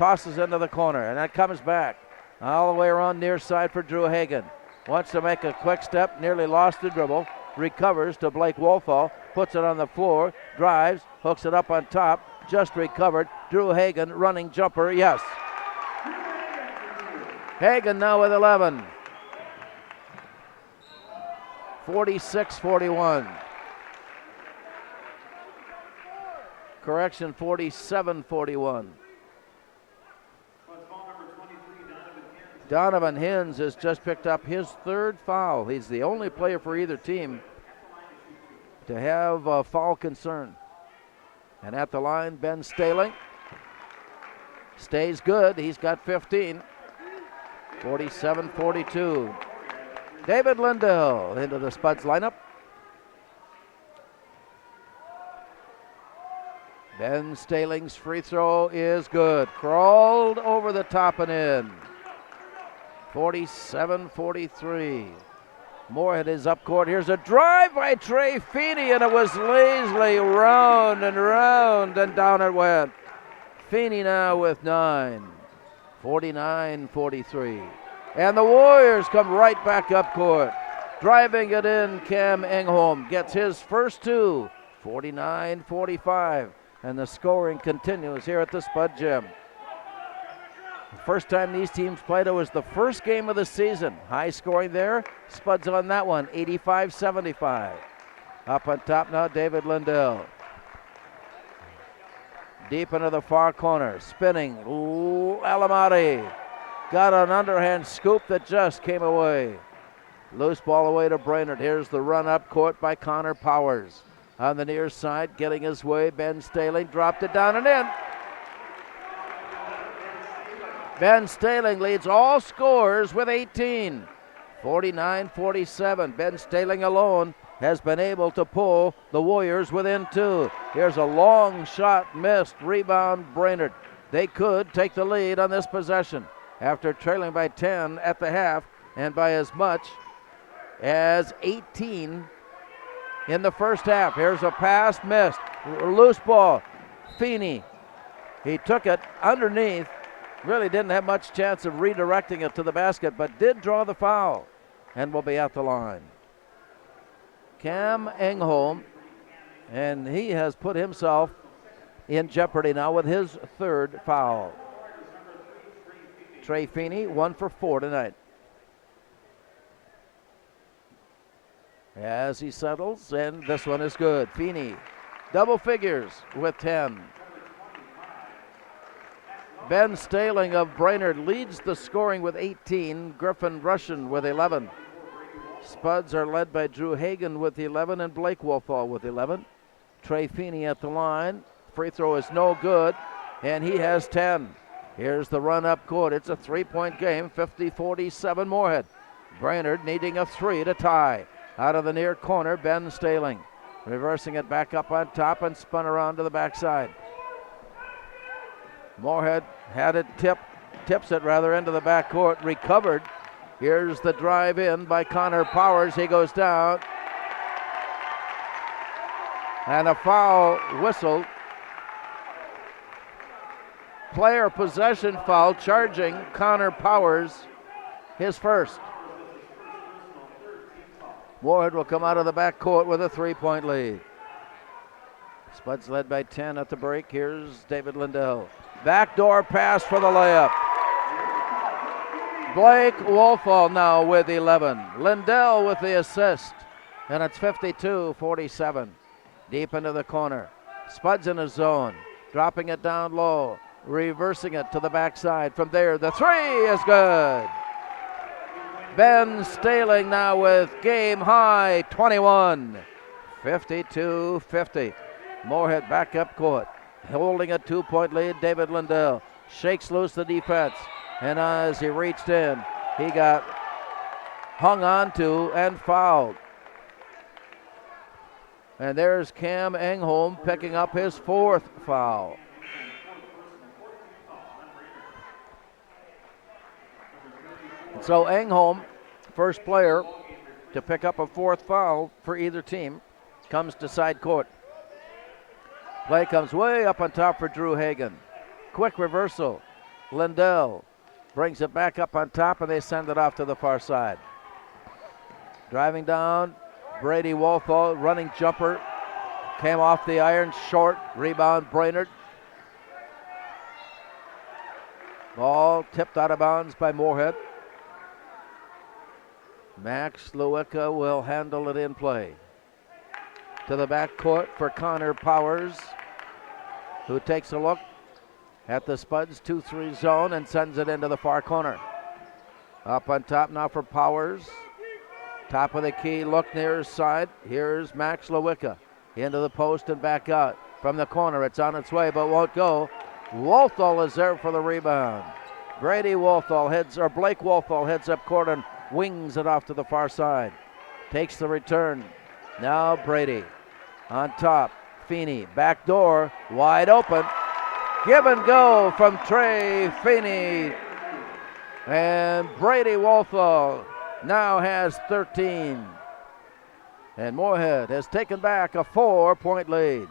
tosses into the corner, and that comes back. All the way around near side for Drew Hagan. Wants to make a quick step, nearly lost the dribble. Recovers to Blake Wolfall, puts it on the floor, drives, hooks it up on top, just recovered. Drew Hagan running jumper, yes. Hagan now with 11. 46-41. Correction, 47-41. Donovan Hins has just picked up his third foul. He's the only player for either team to have a foul concern. And at the line, Ben Staling stays good. He's got 15. 47-42. David Lindell into the Spuds lineup. Ben Staling's free throw is good. Crawled over the top and in. 47-43. Moorhead is up court. Here's a drive by Trey Feeney, and it was lazily round and round, and down it went. Feeney now with 9. 49-43. And the Warriors come right back up court. Driving it in, Cam Engholm gets his first two. 49-45. And the scoring continues here at the Spud Gym. The first time these teams played, it was the first game of the season. High scoring there. Spuds on that one, 85-75. Up on top now, David Lindell. Deep into the far corner, spinning. Alamati got an underhand scoop that just came away. Loose ball away to Brainerd. Here's the run up court by Connor Powers. On the near side, getting his way, Ben Staling dropped it down and in. Ben Staling leads all scorers with 18. 49-47. Ben Staling alone has been able to pull the Warriors within 2. Here's a long shot missed. Rebound Brainerd. They could take the lead on this possession after trailing by 10 at the half and by as much as 18 in the first half. Here's a pass missed. Loose ball. Feeney. He took it underneath. Really didn't have much chance of redirecting it to the basket, but did draw the foul and will be at the line. Cam Engholm, and he has put himself in jeopardy now with his third foul. Trey Feeney, 1 for 4 tonight. As he settles, and this one is good. Feeney, double figures with 10. Ben Staling of Brainerd leads the scoring with 18. Griffin Russian with 11. Spuds are led by Drew Hagan with 11 and Blake Wolfall with 11. Trey Feeney at the line. Free throw is no good, and he has 10. Here's the run up court. It's a 3-point game, 50-47 Moorhead. Brainerd needing a 3 to tie. Out of the near corner, Ben Staling. Reversing it back up on top and spun around to the backside. Moorhead had it tips it rather into the backcourt, recovered. Here's the drive in by Connor Powers. He goes down. And a foul whistled. Player possession foul charging Connor Powers, his first. Moorhead will come out of the backcourt with a 3-point lead. Spuds led by 10 at the break. Here's David Lindell. Backdoor pass for the layup. Blake Wolfall now with 11. Lindell with the assist. And it's 52-47. Deep into the corner. Spuds in his zone. Dropping it down low. Reversing it to the backside. From there, the 3 is good. Ben Staling now with game high 21. 52-50. Moorhead back up court. Holding a 2-point lead, David Lindell shakes loose the defense. And as he reached in, he got hung on to and fouled. And there's Cam Engholm picking up his 4th foul. So Engholm, first player to pick up a 4th foul for either team, comes to side court. Play comes way up on top for Drew Hagan. Quick reversal. Lindell brings it back up on top, and they send it off to the far side. Driving down, Brady Wolfall, running jumper, came off the iron, short, rebound Brainerd. Ball tipped out of bounds by Moorhead. Max Lewicka will handle it in play. To the back court for Connor Powers, who takes a look at the Spuds 2-3 zone and sends it into the far corner. Up on top now for Powers. Top of the key, look near side. Here's Max Lewicka into the post and back out. From the corner, it's on its way but won't go. Wolfall is there for the rebound. Blake Wolfall heads up court and wings it off to the far side. Takes the return. Now Brady on top. Feeney, back door, wide open. Give and go from Trey Feeney. And Brady Wolfall now has 13. And Moorhead has taken back a 4-point lead.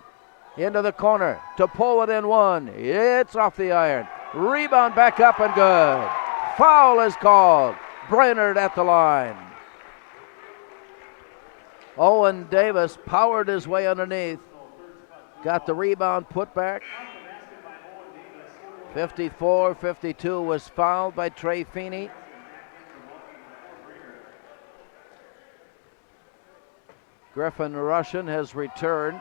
Into the corner to pull it in one. It's off the iron. Rebound back up and good. Foul is called. Brainerd at the line. Owen Davis powered his way underneath. Got the rebound put back. 54-52 was fouled by Trey Feeney. Griffin Russian has returned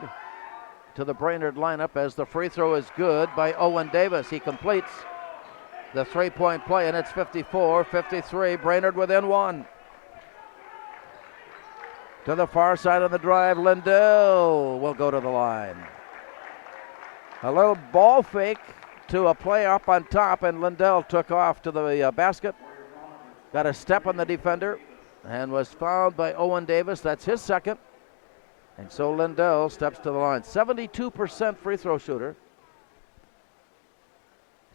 to the Brainerd lineup as the free throw is good by Owen Davis. He completes the three-point play, and it's 54-53. Brainerd within one. To the far side of the drive, Lindell will go to the line. A little ball fake to a play up on top, and Lindell took off to the basket. Got a step on the defender and was fouled by Owen Davis. That's his second. And so Lindell steps to the line. 72% free throw shooter.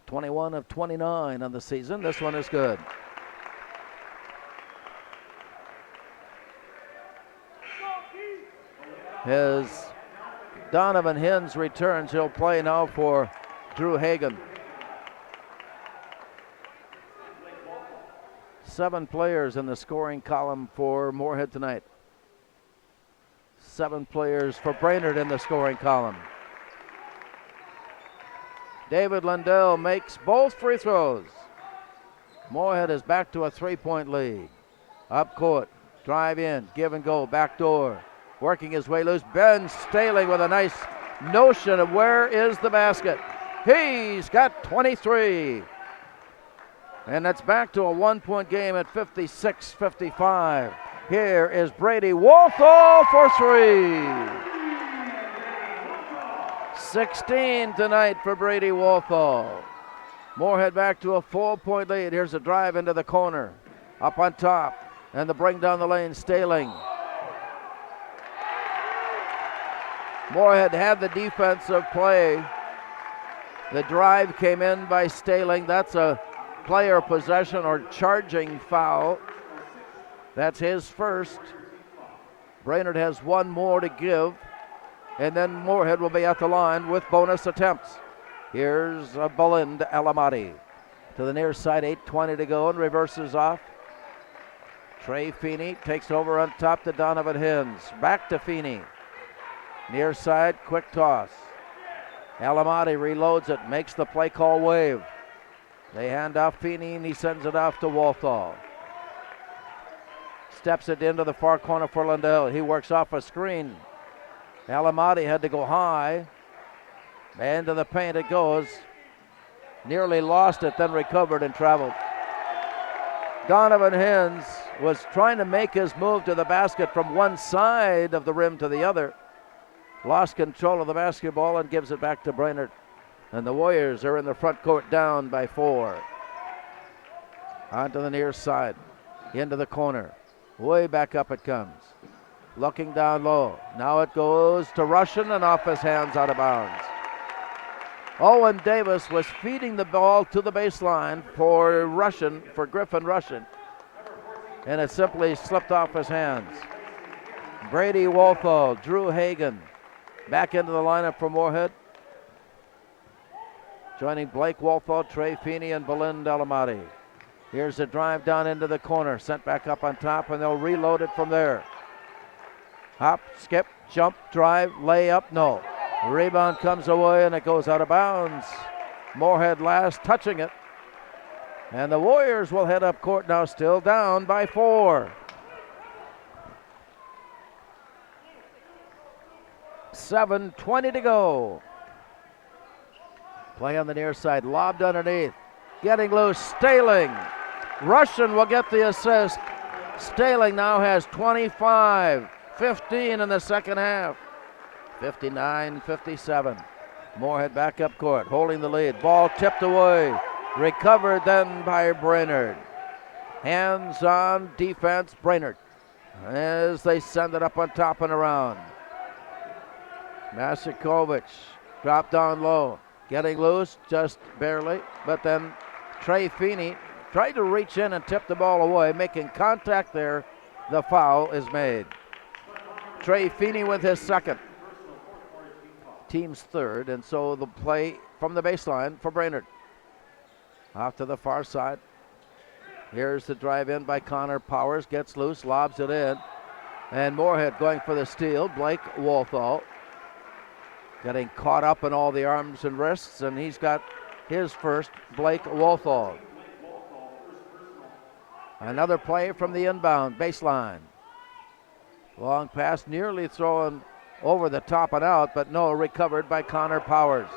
21 of 29 on the season. This one is good. As Donovan Hins returns, he'll play now for Drew Hagan. 7 players in the scoring column for Moorhead tonight. 7 players for Brainerd in the scoring column. David Lindell makes both free throws. Moorhead is back to a 3-point lead. Up court, drive in, give and go, back door. Working his way loose. Ben Staling with a nice notion of where is the basket. He's got 23. And that's back to a 1-point game at 56-55. Here is Brady Wolfall for 3. 16 tonight for Brady Wolfall. Moorhead back to a 4-point lead. Here's a drive into the corner. Up on top. And the bring down the lane, Staling. Moorhead had the defensive play. The drive came in by Staling. That's a player possession or charging foul. That's his first. Brainerd has one more to give. And then Moorhead will be at the line with bonus attempts. Here's a Balind Alamati to the near side, 8:20 to go, and reverses off. Trey Feeney takes over on top to Donovan Hins. Back to Feeney. Near side, quick toss. Alamati reloads it, makes the play call wave. They hand off Feeney, and he sends it off to Wolfall. Steps it into the far corner for Lindell. He works off a screen. Alamati had to go high. Into the paint it goes. Nearly lost it, then recovered and traveled. Donovan Hins was trying to make his move to the basket from one side of the rim to the other. Lost control of the basketball and gives it back to Brainerd. And the Warriors are in the front court down by 4. Onto the near side. Into the corner. Way back up it comes. Looking down low. Now it goes to Russian and off his hands out of bounds. Owen Davis was feeding the ball to the baseline for Griffin Russian. And it simply slipped off his hands. Brady Wolfall, Drew Hagan back into the lineup for Moorhead. joining Blake Wolfo, Trey Feeney, and Belinda Alamati. Here's a drive down into the corner, sent back up on top, and they'll reload it from there. Hop, skip, jump, drive, layup, no. Rebound comes away, and it goes out of bounds. Moorhead last touching it. And the Warriors will head up court now, still down by 4. 7:20 to go. Play on the near side, lobbed underneath. Getting loose, Staling. Russian will get the assist. Staling now has 25, 15 in the second half. 59-57. Moorhead back up court, holding the lead. Ball tipped away. Recovered then by Brainerd. Hands on defense, Brainerd, as they send it up on top and around. Masikovic dropped down low. Getting loose, just barely. But then Trey Feeney tried to reach in and tip the ball away, making contact there. The foul is made. Trey Feeney with his second. Team's third, and so the play from the baseline for Brainerd. Off to the far side. Here's the drive in by Connor Powers. Gets loose, lobs it in. And Moorhead going for the steal. Blake Wolfo getting caught up in all the arms and wrists, and he's got his first. Blake Wolfo. Another play from the inbound baseline. Long pass nearly thrown over the top and out, but no, recovered by Connor Powers.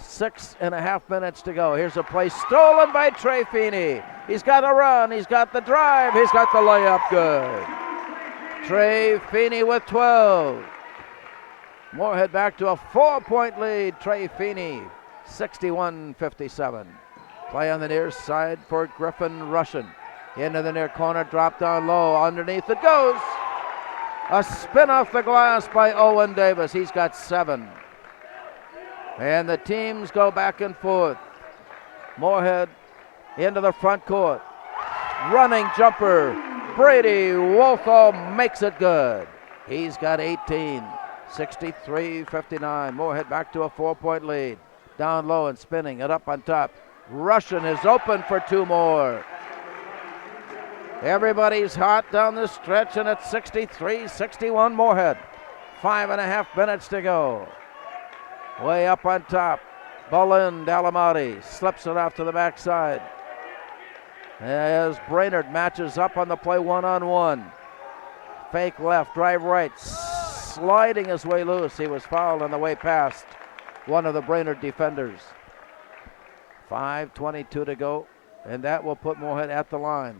6.5 minutes to go. Here's a play stolen by Trey Feeney. He's got a run, he's got the drive, he's got the layup good. Trey Feeney with 12. Moorhead back to a 4-point lead. Trey Feeney, 61-57. Play on the near side for Griffin Russian. Into the near corner, drop down low, underneath it goes. A spin off the glass by Owen Davis. He's got 7. And the teams go back and forth. Moorhead into the front court. Running jumper. Brady Wolfo makes it good. He's got 18. 63-59. Moorhead back to a 4-point lead. Down low and spinning it up on top. Russian is open for 2 more. Everybody's hot down the stretch, and it's 63-61 Moorhead. 5.5 minutes to go. Way up on top. Belinda Alamati slips it off to the backside. As Brainerd matches up on the play one-on-one. Fake left, drive right. Sliding his way loose. He was fouled on the way past one of the Brainerd defenders. 5:22 to go, and that will put Moorhead at the line.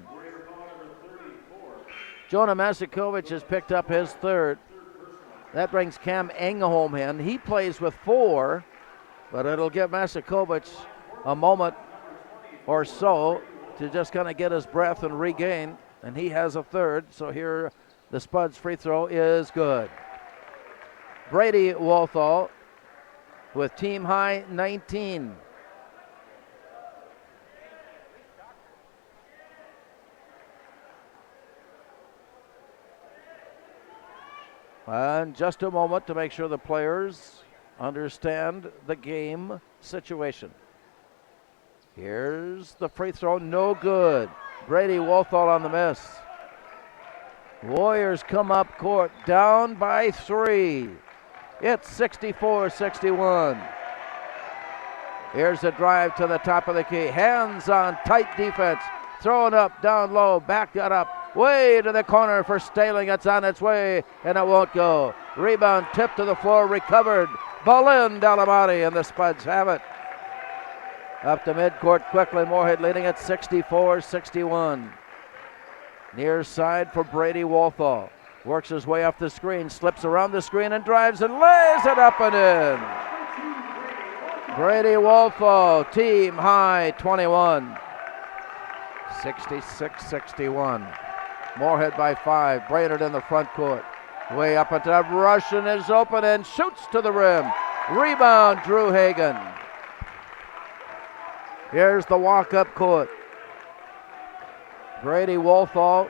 Jonah Masikovic has picked up his third. That brings Cam Engholm in. He plays with 4, but it'll give Masikovic a moment or so to just kind of get his breath and regain, and he has a third. So here the Spuds free throw is good. Brady Wolfo with team high 19. And just a moment to make sure the players understand the game situation. Here's the free throw, no good. Brady Wolfo on the miss. Warriors come up court, down by 3. It's 64-61. Here's a drive to the top of the key. Hands on, tight defense. Thrown up, down low, back it up. Way to the corner for Staling. It's on its way, and it won't go. Rebound, tip to the floor, recovered. Belinda Alamati, and the Spuds have it. Up to midcourt quickly. Moorhead leading at 64-61. Near side for Brady Wolfo. Works his way off the screen, slips around the screen and drives and lays it up and in. Brady Wolfo, team high 21. 66-61. Moorhead by 5. Brainerd in the front court. Way up on top. Russian is open and shoots to the rim. Rebound, Drew Hagan. Here's the walk-up court. Brady Wolfo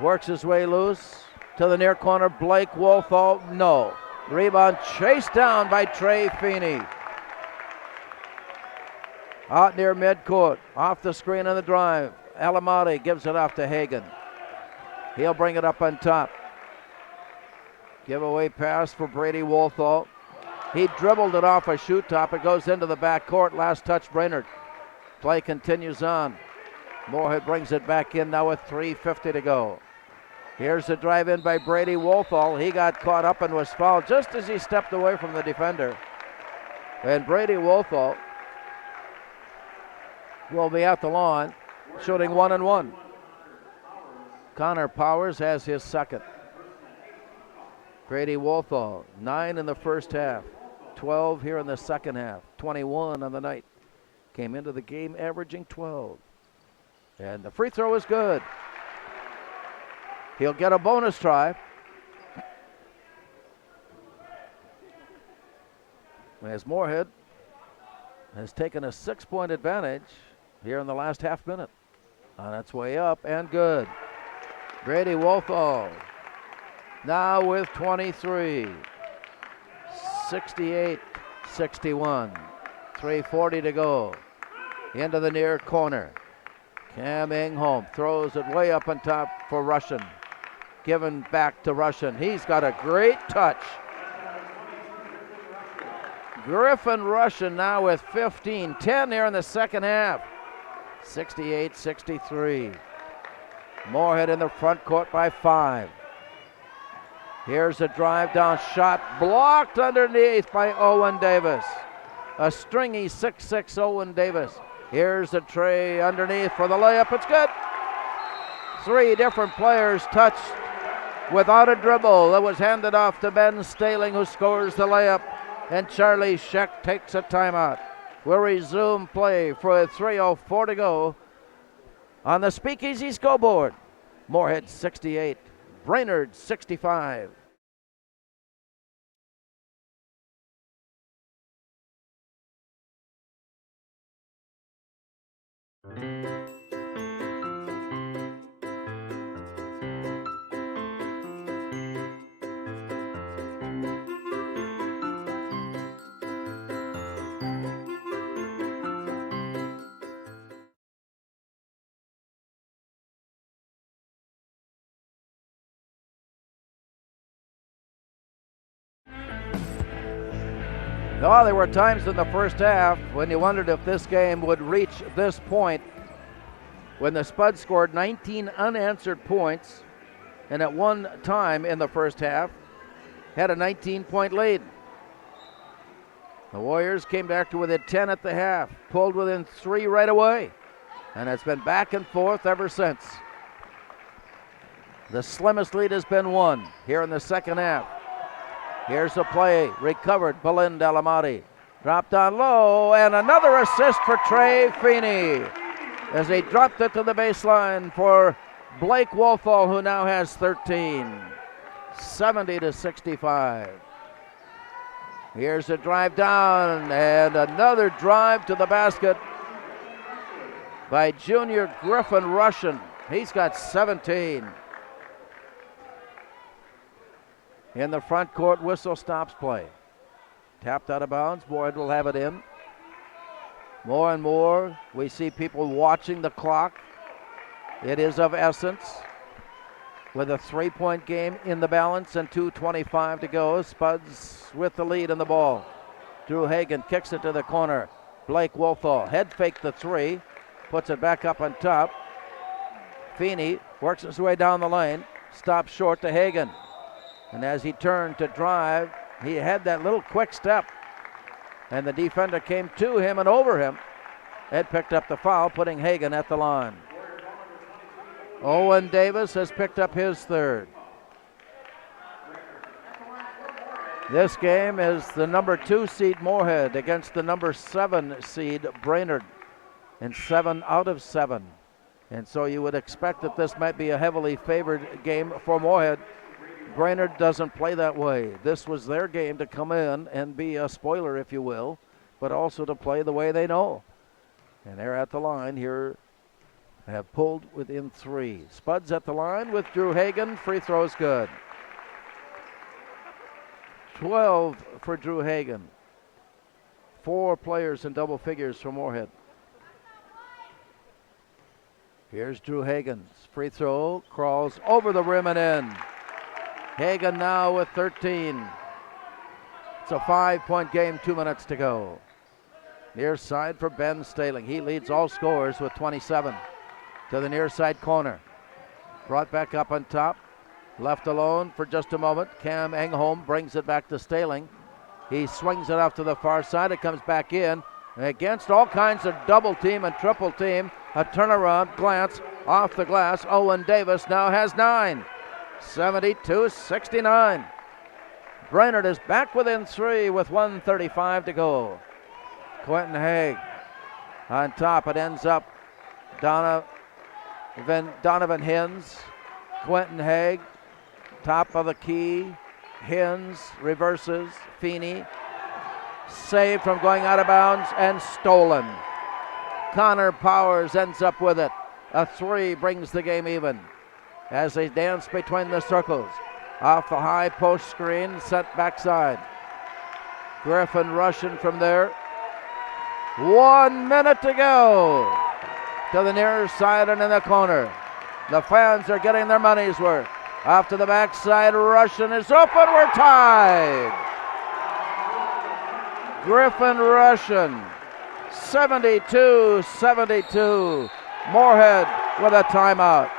works his way loose to the near corner. Blake Wolfo, no. Rebound chased down by Trey Feeney. Out near midcourt, off the screen on the drive. Alamati gives it off to Hagan. He'll bring it up on top. Giveaway pass for Brady Wolthall. He dribbled it off a shoot top. It goes into the back court. Last touch, Brainerd. Play continues on. Moorhead brings it back in now with 3:50 to go. Here's the drive in by Brady Wolthall. He got caught up and was fouled just as he stepped away from the defender. And Brady Wolthall will be at the line, shooting 1-1. Connor Powers has his second. Brady Wolthall, 9 in the first half, 12 here in the second half, 21 on the night. Came into the game averaging 12. And the free throw is good. He'll get a bonus try. As Moorhead has taken a 6-point advantage here in the last half minute. On its way up and good. Brady Wolthall now with 23. 68-61. 3:40 to go. Into the near corner. Cam Ingholm throws it way up on top for Russian. Given back to Russian. He's got a great touch. Griffin Russian now with 15. 10 here in the second half. 68-63. Moorhead in the front court by 5. Here's a drive down shot blocked underneath by Owen Davis. A stringy 6'6" Owen Davis. Here's a tray underneath for the layup. It's good. 3 different players touched without a dribble. It was handed off to Ben Staling, who scores the layup, and Charlie Scheck takes a timeout. We'll resume play for 3:04 to go on the Speakeasy scoreboard. Moorhead 68, Brainerd 65. No, there were times in the first half when you wondered if this game would reach this point, when the Spuds scored 19 unanswered points, and at one time in the first half had a 19-point lead. The Warriors came back to within 10 at the half, pulled within 3 right away, and it's been back and forth ever since. The slimmest lead has been 1 here in the second half. Here's the play, recovered, Belinda Alamati. Dropped down low, and another assist for Trey Feeney as he dropped it to the baseline for Blake Wolthall, who now has 13. 70-65. Here's a drive down, and another drive to the basket by junior Griffin Russian. He's got 17. In the front court, whistle stops play. Tapped out of bounds. Moorhead will have it in. More and more, we see people watching the clock. It is of essence. With a 3-point game in the balance and 2:25 to go. Spuds with the lead in the ball. Drew Hagan kicks it to the corner. Blake Wolthall head fake the 3. Puts it back up on top. Feeney works his way down the lane. Stops short to Hagan. And as he turned to drive, he had that little quick step. And the defender came to him and over him. Ed picked up the foul, putting Hagan at the line. Owen Davis has picked up his 3rd. This game is the number 2 seed Moorhead against the number 7 seed Brainerd. And 7 out of 7. And so you would expect that this might be a heavily favored game for Moorhead. Brainerd doesn't play that way. This was their game to come in and be a spoiler, if you will, but also to play the way they know. And they're at the line here, have pulled within 3. Spuds at the line with Drew Hagan. Free throw's good. 12 for Drew Hagan. 4 players in double figures for Moorhead. Here's Drew Hagen's free throw, crawls over the rim and in. Hagen now with 13. It's a 5-point game, 2 minutes to go. Near side for Ben Staling. He leads all scorers with 27. To the near side corner. Brought back up on top. Left alone for just a moment. Cam Engholm brings it back to Staling. He swings it off to the far side. It comes back in. And against all kinds of double team and triple team. A turnaround glance off the glass. Owen Davis now has 9. 72-69. Brainerd is back within 3 with 1:35 to go. Quentin Haig on top. It ends up Donovan Hins. Quentin Haig, top of the key. Hins reverses. Feeney saved from going out of bounds and stolen. Connor Powers ends up with it. A 3 brings the game even as they dance between the circles. Off the high post screen, set backside. Griffin rushing from there. 1 minute to go. To the near side and in the corner. The fans are getting their money's worth. Off to the backside, Russian is open, we're tied. Griffin Russian, 72-72. Moorhead with a timeout.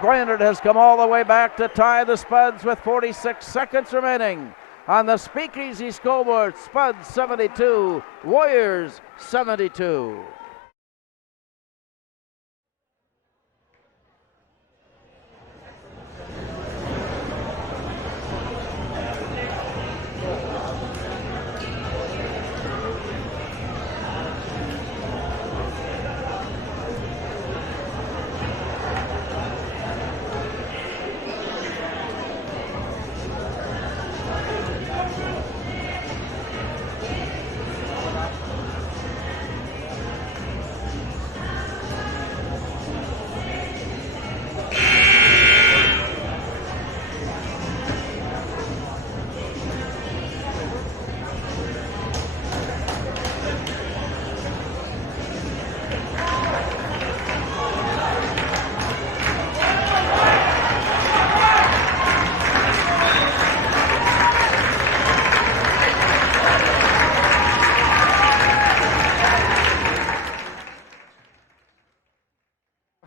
Brainerd has come all the way back to tie the Spuds with 46 seconds remaining. On the Speakeasy scoreboard, Spuds 72, Warriors 72.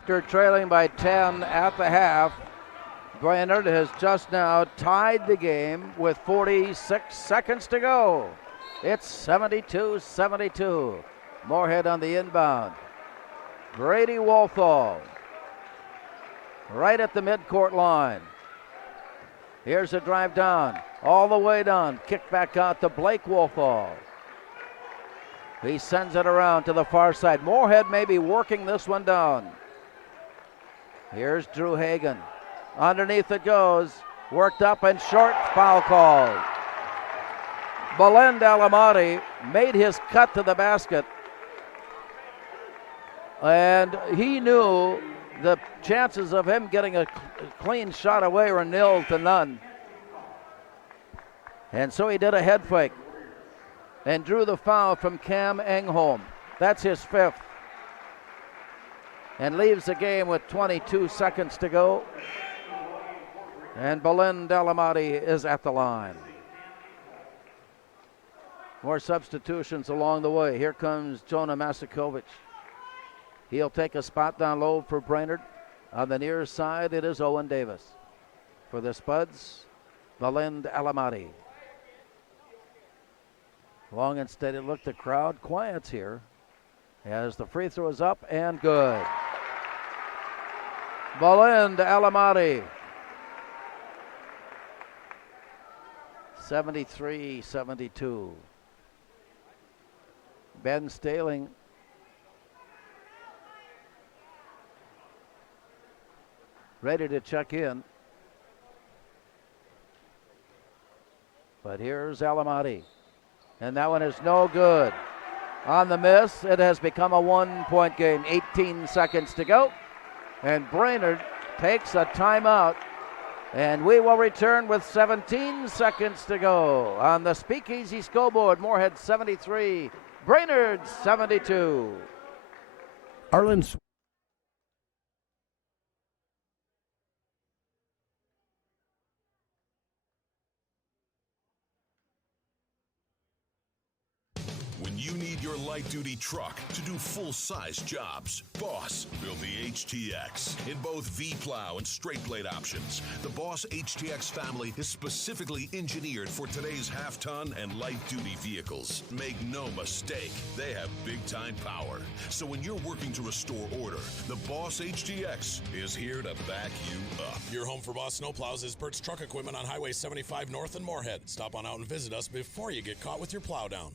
After trailing by 10 at the half, Brainerd has just now tied the game with 46 seconds to go. It's 72-72. Moorhead on the inbound. Brady Wolfall right at the midcourt line. Here's a drive down, all the way down. Kick back out to Blake Wolfall. He sends it around to the far side. Moorhead may be working this one down. Here's Drew Hagen. Underneath it goes. Worked up and short, foul called. Belend Alamati made his cut to the basket. And he knew the chances of him getting a clean shot away were 0-0. And so he did a head fake and drew the foul from Cam Engholm. That's his 5th. And leaves the game with 22 seconds to go. And Belend Alamati is at the line. More substitutions along the way. Here comes Jonah Masikovic. He'll take a spot down low for Brainerd. On the near side, it is Owen Davis. For the Spuds, Belend Alamati. Long and steady look. The crowd quiets here as the free throw is up and good. Belend Alamati. 73-72. Ben Staling ready to check in. But here's Alamati. And that one is no good. On the miss, it has become a 1-point game. 18 seconds to go. And Brainerd takes a timeout. And we will return with 17 seconds to go on the Speakeasy scoreboard. Moorhead 73, Brainerd 72. Arlen's When you need your light-duty truck to do full-size jobs, Boss built the HTX. In both V-plow and straight blade options, the Boss HTX family is specifically engineered for today's half-ton and light-duty vehicles. Make no mistake, they have big-time power. So when you're working to restore order, the Boss HTX is here to back you up. Your home for Boss snowplows is Bert's Truck Equipment on Highway 75 North in Moorhead. Stop on out and visit us before you get caught with your plow down.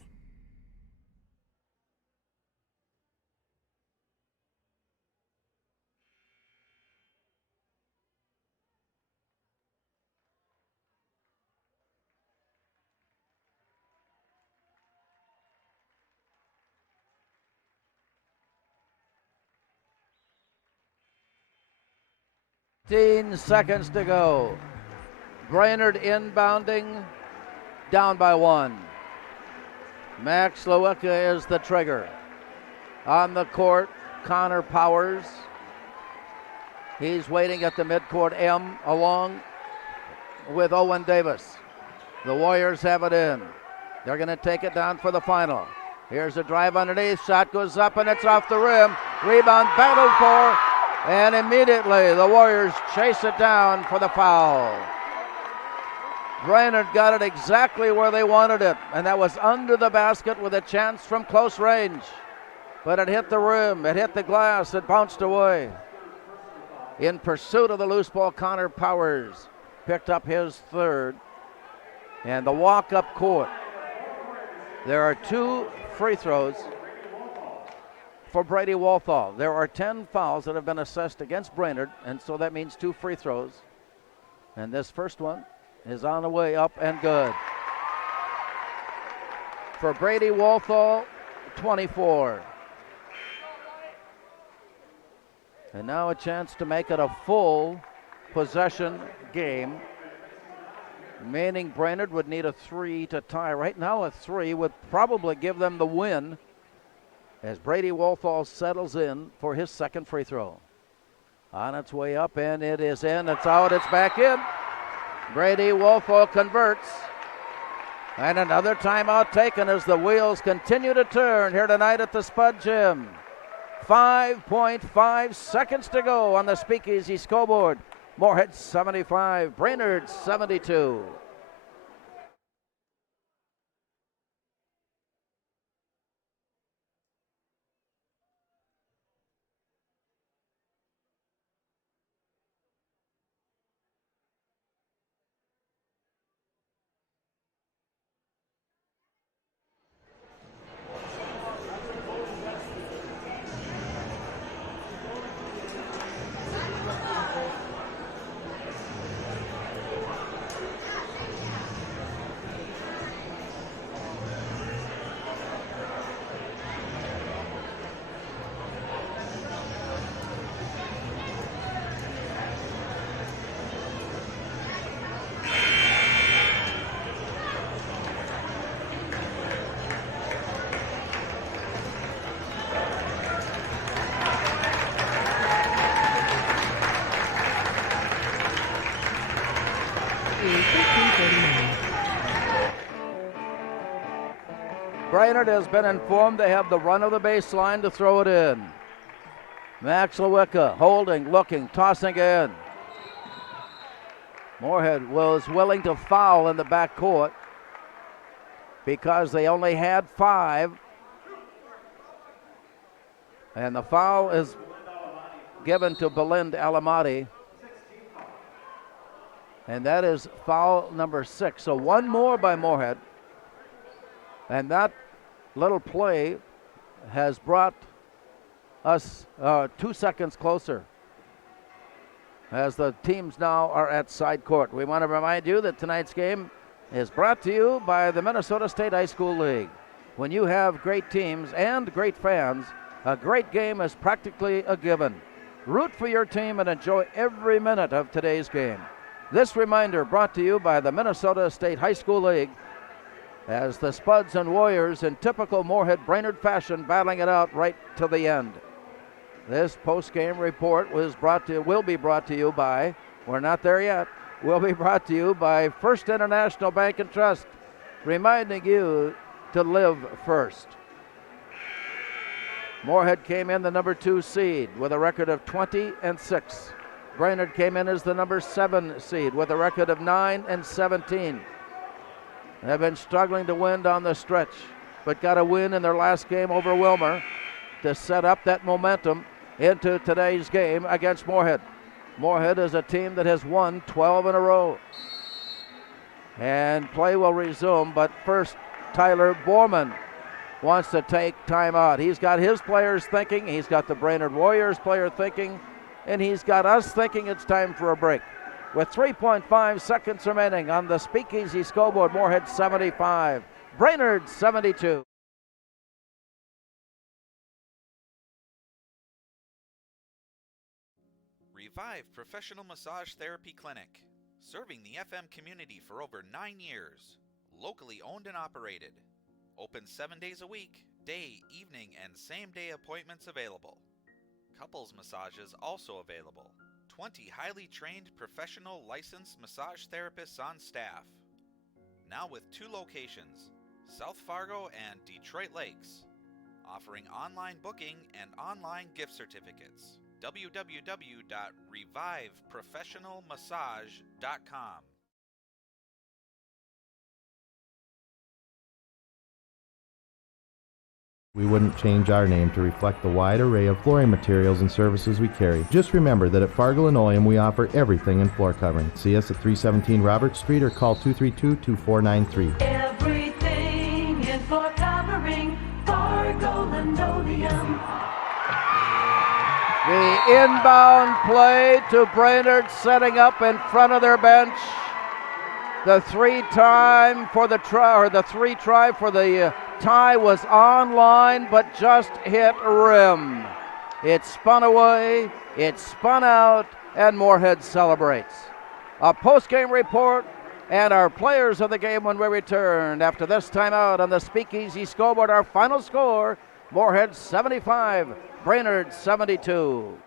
Seconds to go. Brainerd inbounding, down by 1. Max Lewicka is the trigger. On the court, Connor Powers. He's waiting at the midcourt M along with Owen Davis. The Warriors have it in. They're going to take it down for the final. Here's a drive underneath. Shot goes up and it's off the rim. Rebound battled for. And immediately the Warriors chase it down for the foul. Brainerd got it exactly where they wanted it, and that was under the basket with a chance from close range. But it hit the rim, it hit the glass, it bounced away. In pursuit of the loose ball, Connor Powers picked up his third. And the walk up court. There are 2 free throws for Brady Walthall. There are 10 fouls that have been assessed against Brainerd, and so that means 2 free throws. And this first one is on the way up and good. For Brady Walthall, 24. And now a chance to make it a full possession game, meaning Brainerd would need a 3 to tie. Right now a 3 would probably give them the win, as Brady Walthall settles in for his second free throw. On its way up, and it is in, it's out, it's back in. Brady Walthall converts. And another timeout taken as the wheels continue to turn here tonight at the Spud Gym. 5.5 seconds to go on the Speakeasy scoreboard. Moorhead 75, Brainerd 72. Brainerd has been informed they have the run of the baseline to throw it in. Max Lewicka holding, looking, tossing in. Moorhead was willing to foul in the backcourt because they only had 5. And the foul is given to Belind Alamati. And that is foul number 6. So one more by Moorhead. And that little play has brought us 2 seconds closer as the teams now are at side court. We want to remind you that tonight's game is brought to you by the Minnesota State High School League. When you have great teams and great fans, a great game is practically a given. Root for your team and enjoy every minute of today's game. This reminder brought to you by the Minnesota State High School League, as the Spuds and Warriors in typical Moorhead Brainerd fashion battling it out right to the end. This post-game report will be brought to you by, we're not there yet, will be brought to you by First International Bank and Trust, reminding you to live first. Moorhead came in the number 2 seed with a record of 20-6. Brainerd came in as the number 7 seed with a record of 9-17. They've been struggling to win down the stretch, but got a win in their last game over Wilmer to set up that momentum into today's game against Moorhead. Moorhead is a team that has won 12 in a row. And play will resume, but first Tyler Borman wants to take timeout. He's got his players thinking, he's got the Brainerd Warriors player thinking, and he's got us thinking it's time for a break. With 3.5 seconds remaining on the Speakeasy scoreboard, Moorhead 75, Brainerd 72. Revive Professional Massage Therapy Clinic, serving the FM community for over 9 years. Locally owned and operated. Open 7 days a week, day, evening, and same-day appointments available. Couples massages also available. 20 highly trained professional licensed massage therapists on staff. Now with 2 locations, South Fargo and Detroit Lakes. Offering online booking and online gift certificates. www.reviveprofessionalmassage.com. We wouldn't change our name to reflect the wide array of flooring materials and services we carry. Just remember that at Fargo Linoleum we offer everything in floor covering. See us at 317 Robert Street or call 232-2493. Everything in floor covering, Fargo Linoleum. The inbound play to Brainerd, setting up in front of their bench. The 3-try for the tie was online, but just hit rim. It spun away, it spun out, and Moorhead celebrates. A post-game report and our players of the game when we return. After this timeout on the Speakeasy scoreboard, our final score, Moorhead 75, Brainerd 72.